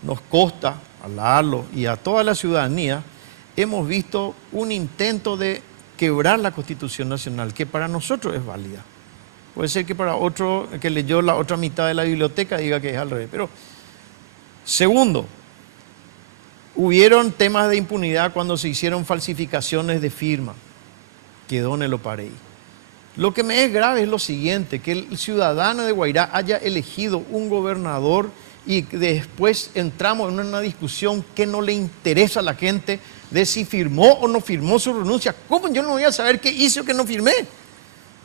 nos consta a la ALO y a toda la ciudadanía, hemos visto un intento de quebrar la Constitución Nacional, que para nosotros es válida. Puede ser que para otro que leyó la otra mitad de la biblioteca diga que es al revés. Pero, segundo, hubieron temas de impunidad cuando se hicieron falsificaciones de firma. Quedó en el Opareí. Lo que me es grave es lo siguiente, que el ciudadano de Guairá haya elegido un gobernador y después entramos en una discusión que no le interesa a la gente de si firmó o no firmó su renuncia. ¿Cómo yo no voy a saber qué hice o qué no firmé?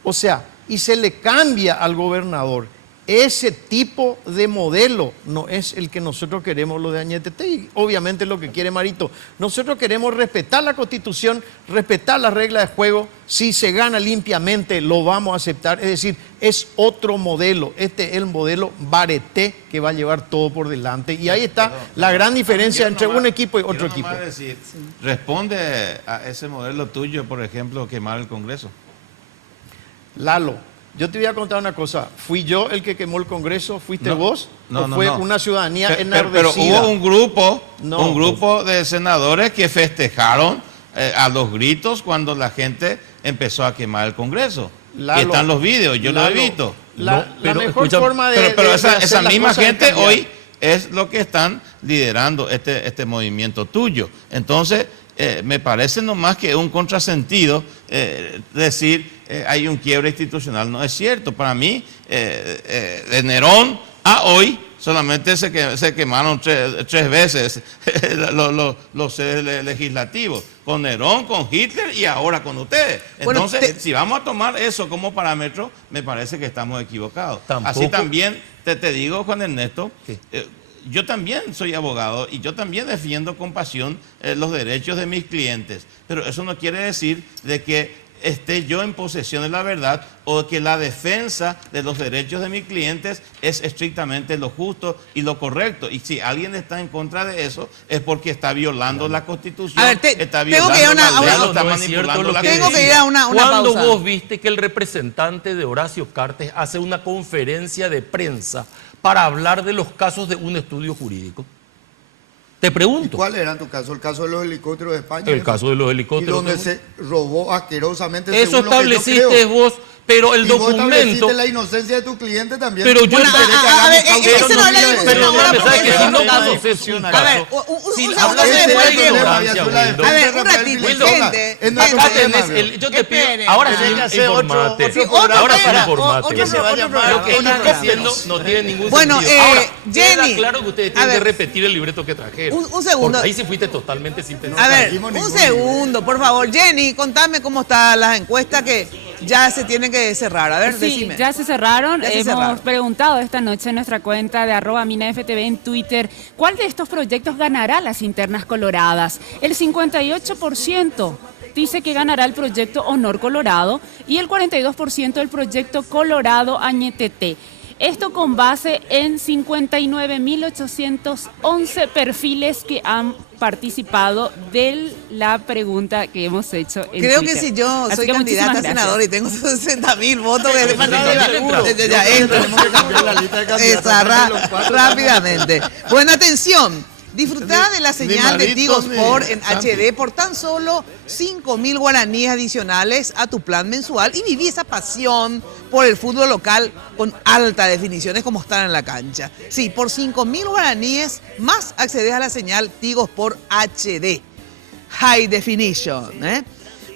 O sea, y se le cambia al gobernador. Ese tipo de modelo no es el que nosotros queremos, lo de Añetete, y obviamente lo que quiere Marito. Nosotros queremos respetar la Constitución, respetar las reglas de juego. Si se gana limpiamente, lo vamos a aceptar. Es decir, es otro modelo. Este es el modelo Bareté que va a llevar todo por delante. Y ahí está la gran diferencia entre un equipo y otro equipo. Decir, responde a ese modelo tuyo, por ejemplo, quemar el Congreso. Lalo. Yo te voy a contar una cosa. ¿Fui yo el que quemó el Congreso? ¿Fuiste vos? ¿O fue una ciudadanía enardecida? Pero hubo un grupo de senadores que festejaron a los gritos cuando la gente empezó a quemar el Congreso. Y están los videos, yo lo he visto. La mejor forma de... Pero esa misma gente hoy es lo que están liderando este movimiento tuyo. Entonces, me parece nomás que es un contrasentido decir hay un quiebre institucional. No es cierto. Para mí, de Nerón a hoy, solamente se quemaron tres veces los sedes legislativos. Con Nerón, con Hitler y ahora con ustedes. Entonces, si vamos a tomar eso como parámetro, me parece que estamos equivocados. Así también te digo, Juan Ernesto, yo también soy abogado y yo también defiendo con pasión los derechos de mis clientes, pero eso no quiere decir de que esté yo en posesión de la verdad o que la defensa de los derechos de mis clientes es estrictamente lo justo y lo correcto. Y si alguien está en contra de eso es porque está violando la Constitución, está violando la ley, está manipulando la Tengo que ir a una pausa. ¿Cuándo vos viste que el representante de Horacio Cartes hace una conferencia de prensa para hablar de los casos de un estudio jurídico? Te pregunto. ¿Y cuál era tu caso? ¿El caso de los helicópteros de España? El caso de los helicópteros. Y donde se robó asquerosamente. Eso estableciste vos, Pero el y vos documento... estableciste la inocencia de tu cliente también. Pero yo... Bueno, a ver, eso no es la discusión ahora porque que eso si no no caso. es un A caso. ver, un segundo hablas se de me fue el la tiempo. ignorancia, A ver, un ratito, gente. Acá tenés el... Yo te pido... Ahora sí, informate. Ahora sí, informate. Lo que están diciendo no tiene ningún bueno, sentido. Ahora, Jenny, queda claro que ustedes tienen que repetir el libreto que trajeron. Un segundo. Porque ahí sí fuiste totalmente sin pensar. A ver, un segundo, por favor. Jenny, contame cómo están las encuestas que ya se tienen que cerrar. A ver, sí, decime. Ya se cerraron. Ya se Hemos cerraron. preguntado esta noche en nuestra cuenta de @MinaFTV en Twitter, ¿cuál de estos proyectos ganará las internas coloradas? El 58% dice que ganará el proyecto Honor Colorado y el 42% el proyecto Colorado Añetete. Esto con base en 59.811 perfiles que han participado de la pregunta que hemos hecho en Creo Twitter. que si yo Así soy que candidata a muchísimas senadora y gracias. tengo 60.000 votos, que Ya tenemos que cambiar la lista de candidatos. Rápidamente. Bueno, atención. Disfrutá de la señal de Tigo Marito, Sport en Santi. HD por tan solo 5.000 guaraníes adicionales a tu plan mensual y viví esa pasión por el fútbol local con alta definición, es como estar en la cancha. Sí, por 5.000 guaraníes más accedes a la señal Tigo Sport HD. High Definition, ¿eh?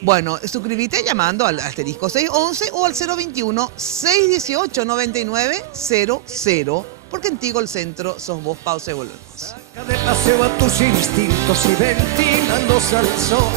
Bueno, suscríbete llamando al asterisco 611 o al 021-618-9900, porque en Tigo el centro sos vos. Pausa y volvemos. Saca de paseo a tus instintos y ventílalos al sol.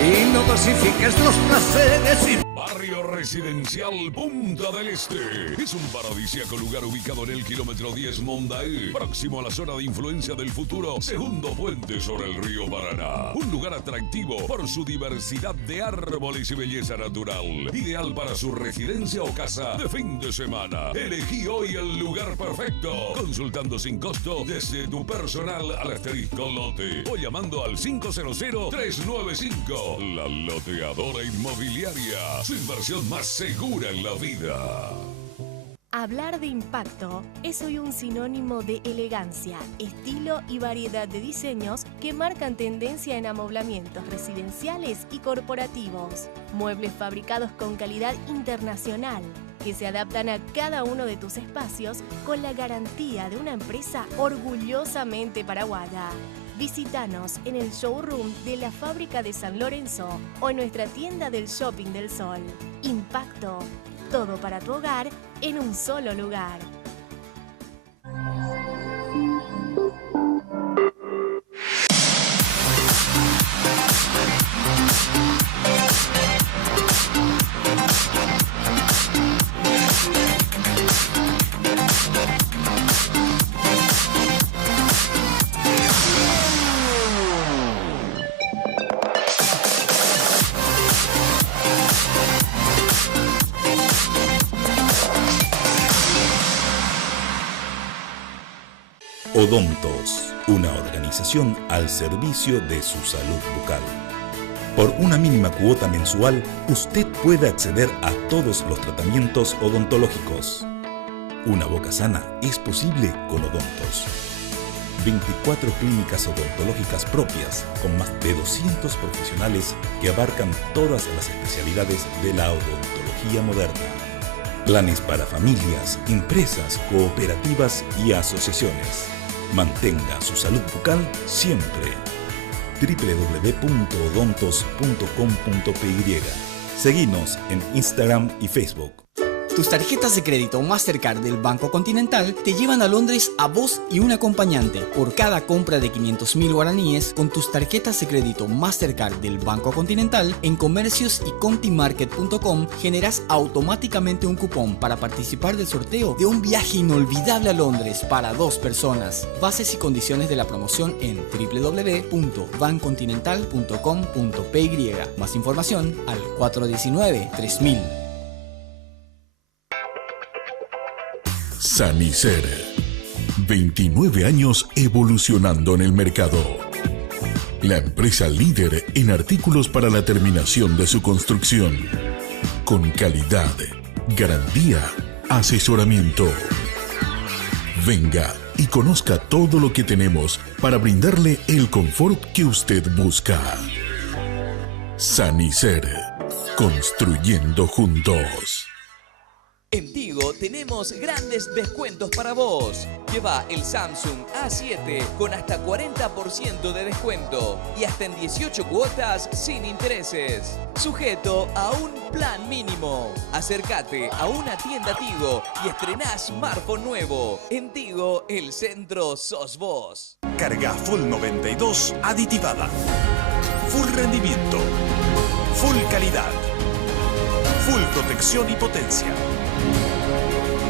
Y no dosifiques los placeres y... Barrio Residencial Punta del Este. Es un paradisíaco lugar ubicado en el kilómetro 10 Mondaí, próximo a la zona de influencia del futuro, segundo puente sobre el río Paraná. Un lugar atractivo por su diversidad de árboles y belleza natural. Ideal para su residencia o casa de fin de semana. Elegí hoy el lugar perfecto, consultando sin costo desde tu personal al asterisco lote o llamando al 500-395. La Loteadora Inmobiliaria. Su inversión más segura en la vida. Hablar de impacto es hoy un sinónimo de elegancia, estilo y variedad de diseños que marcan tendencia en amoblamientos residenciales y corporativos. Muebles fabricados con calidad internacional que se adaptan a cada uno de tus espacios con la garantía de una empresa orgullosamente paraguaya. Visítanos en el showroom de la Fábrica de San Lorenzo o en nuestra tienda del Shopping del Sol. Impacto, todo para tu hogar en un solo lugar. Odontos, una organización al servicio de su salud bucal. Por una mínima cuota mensual, usted puede acceder a todos los tratamientos odontológicos. Una boca sana es posible con Odontos. 24 clínicas odontológicas propias con más de 200 profesionales que abarcan todas las especialidades de la odontología moderna. Planes para familias, empresas, cooperativas y asociaciones. Mantenga su salud bucal siempre. www.odontos.com.py. Seguinos en Instagram y Facebook. Tus tarjetas de crédito Mastercard del Banco Continental te llevan a Londres a vos y un acompañante. Por cada compra de 500.000 guaraníes con tus tarjetas de crédito Mastercard del Banco Continental en comercios y contimarket.com generas automáticamente un cupón para participar del sorteo de un viaje inolvidable a Londres para 2 personas. Bases y condiciones de la promoción en www.bancontinental.com.py. Más información al 419-3000. Sanicer. 29 años evolucionando en el mercado. La empresa líder en artículos para la terminación de su construcción. Con calidad, garantía, asesoramiento. Venga y conozca todo lo que tenemos para brindarle el confort que usted busca. Sanicer. Construyendo juntos. En Tigo tenemos grandes descuentos para vos. Lleva el Samsung A7 con hasta 40% de descuento y hasta en 18 cuotas sin intereses. Sujeto a un plan mínimo. Acércate a una tienda Tigo y estrená smartphone nuevo. En Tigo, el centro sos vos. Carga Full 92 aditivada. Full rendimiento. Full calidad. Full protección y potencia.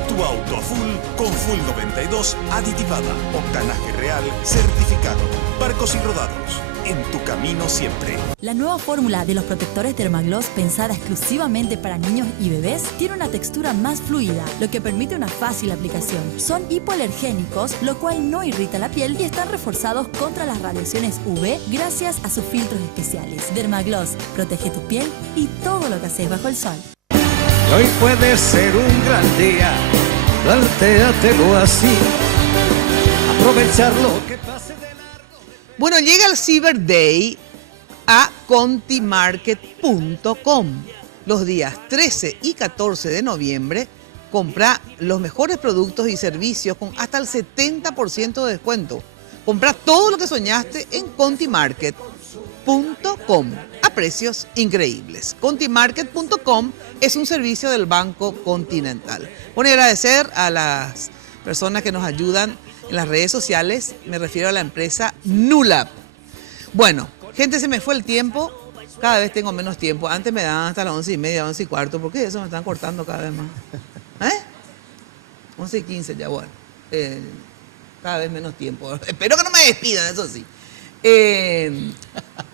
Tu auto a full con Full 92 aditivada. Octanaje real certificado. Barcos y rodados. En tu camino siempre. La nueva fórmula de los protectores Dermagloss, pensada exclusivamente para niños y bebés, tiene una textura más fluida, lo que permite una fácil aplicación. Son hipoalergénicos, lo cual no irrita la piel, y están reforzados contra las radiaciones UV gracias a sus filtros especiales. Dermagloss protege tu piel y todo lo que haces bajo el sol. Hoy puede ser un gran día, plantéatelo así, aprovechar lo que pase de largo. Bueno, llega el Cyber Day a contimarket.com. Los días 13 y 14 de noviembre, compra los mejores productos y servicios con hasta el 70% de descuento. Compra todo lo que soñaste en contimarket.com a precios increíbles. Contimarket.com es un servicio del Banco Continental. Bueno, y agradecer a las personas que nos ayudan en las redes sociales. Me refiero a la empresa Nulab. Bueno, gente, se me fue el tiempo. Cada vez tengo menos tiempo. Antes me daban hasta las 11:30, 11:15. ¿Por qué eso me están cortando cada vez más? 11:15 ya, bueno. Cada vez menos tiempo. Espero que no me despidan, eso sí.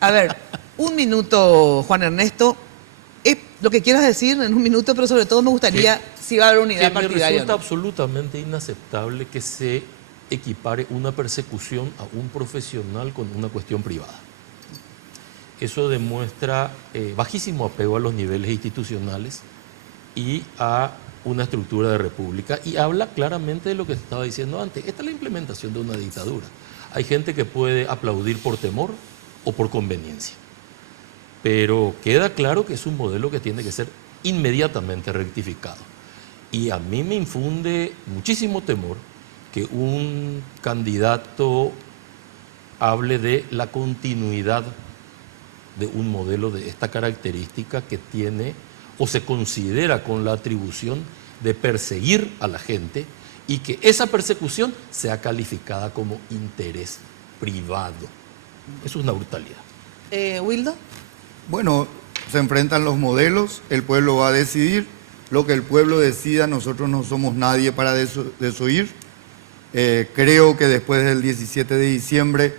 A ver, un minuto, Juan Ernesto. Lo que quieras decir en un minuto, pero sobre todo me gustaría si va a haber unidad partidaria. Me resulta absolutamente inaceptable que se equipare una persecución a un profesional con una cuestión privada. Eso demuestra bajísimo apego a los niveles institucionales y a una estructura de república, y habla claramente de lo que estaba diciendo antes. Esta es la implementación de una dictadura. Hay gente que puede aplaudir por temor o por conveniencia, pero queda claro que es un modelo que tiene que ser inmediatamente rectificado. Y a mí me infunde muchísimo temor que un candidato hable de la continuidad de un modelo de esta característica, que tiene o se considera con la atribución de perseguir a la gente, y que esa persecución sea calificada como interés privado. Eso es una brutalidad. ¿Wildo? Bueno, se enfrentan los modelos, el pueblo va a decidir. Lo que el pueblo decida, nosotros no somos nadie para desoír. Creo que después del 17 de diciembre,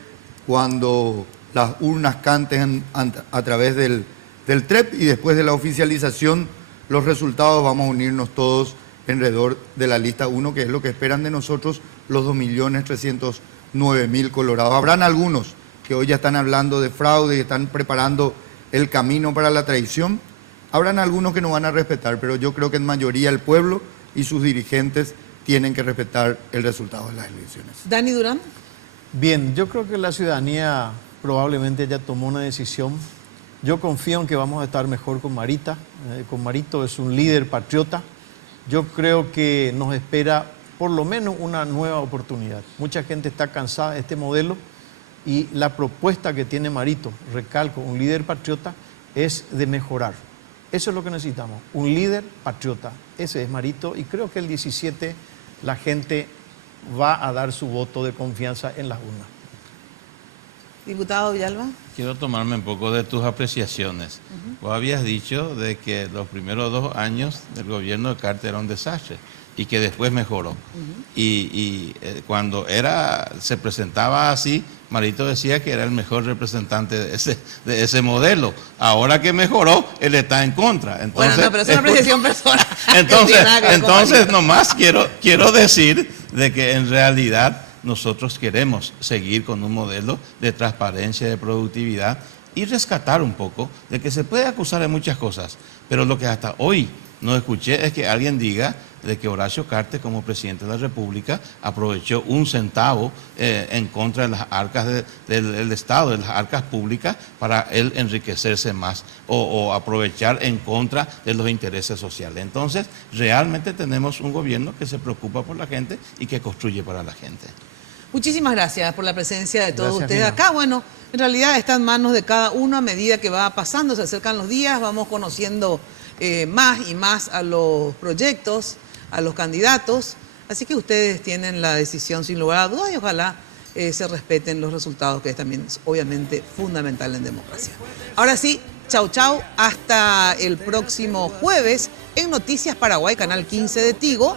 cuando las urnas canten a través del TREP y después de la oficialización, los resultados, vamos a unirnos todos alrededor de la lista 1, que es lo que esperan de nosotros los 2.309.000 colorados. Habrán algunos que hoy ya están hablando de fraude y están preparando el camino para la traición. Habrán algunos que no van a respetar, pero yo creo que en mayoría el pueblo y sus dirigentes tienen que respetar el resultado de las elecciones. Dani Durán. Bien, yo creo que la ciudadanía probablemente ya tomó una decisión. Yo confío en que vamos a estar mejor con Marita. Con Marito es un líder patriota. Yo creo que nos espera por lo menos una nueva oportunidad. Mucha gente está cansada de este modelo, y la propuesta que tiene Marito, recalco, un líder patriota, es de mejorar. Eso es lo que necesitamos, un líder patriota. Ese es Marito, y creo que el 17 la gente va a dar su voto de confianza en las urnas. Diputado Villalba. Quiero tomarme un poco de tus apreciaciones. Vos habías dicho de que los primeros 2 años del gobierno de Carter era un desastre y que después mejoró. Cuando se presentaba así, Marito decía que era el mejor representante de ese modelo. Ahora que mejoró, él está en contra. Entonces, bueno, no, pero es una apreciación personal. Entonces nomás quiero decir de que en realidad nosotros queremos seguir con un modelo de transparencia, de productividad, y rescatar un poco de que se puede acusar de muchas cosas, pero lo que hasta hoy no escuché es que alguien diga de que Horacio Cartes, como presidente de la República, aprovechó un centavo en contra de las arcas del Estado, de las arcas públicas, para él enriquecerse más o aprovechar en contra de los intereses sociales. Entonces, realmente tenemos un gobierno que se preocupa por la gente y que construye para la gente. Muchísimas gracias por la presencia de todos ustedes Nina. acá. Bueno, en realidad está en manos de cada uno a medida que va pasando, se acercan los días, vamos conociendo más y más a los proyectos, a los candidatos. Así que ustedes tienen la decisión sin lugar a dudas y ojalá se respeten los resultados, que es también obviamente fundamental en democracia. Ahora sí, chau chau, hasta el próximo jueves en Noticias Paraguay, canal 15 de Tigo.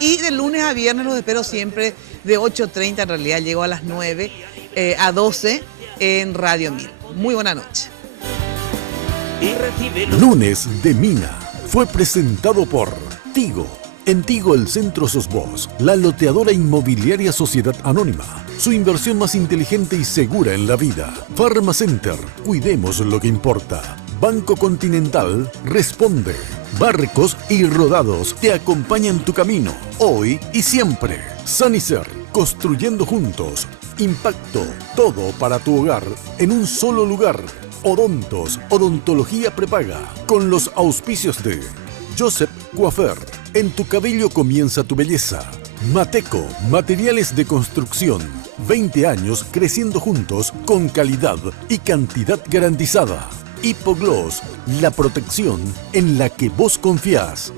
Y de lunes a viernes los espero siempre de 8:30, en realidad llego a las 9 a 12 en Radio 1000. Muy buena noche. Lunes de Mina fue presentado por Tigo. En Tigo el Centro sos vos, la loteadora inmobiliaria Sociedad Anónima. Su inversión más inteligente y segura en la vida. Pharmacenter, cuidemos lo que importa. Banco Continental responde. Barcos y Rodados te acompañan tu camino, hoy y siempre. Sanicer, construyendo juntos. Impacto, todo para tu hogar, en un solo lugar. Odontos, odontología prepaga, con los auspicios de Joseph Coiffeur. En tu cabello comienza tu belleza. Mateco, materiales de construcción. 20 años creciendo juntos con calidad y cantidad garantizada. Hipogloss, la protección en la que vos confías.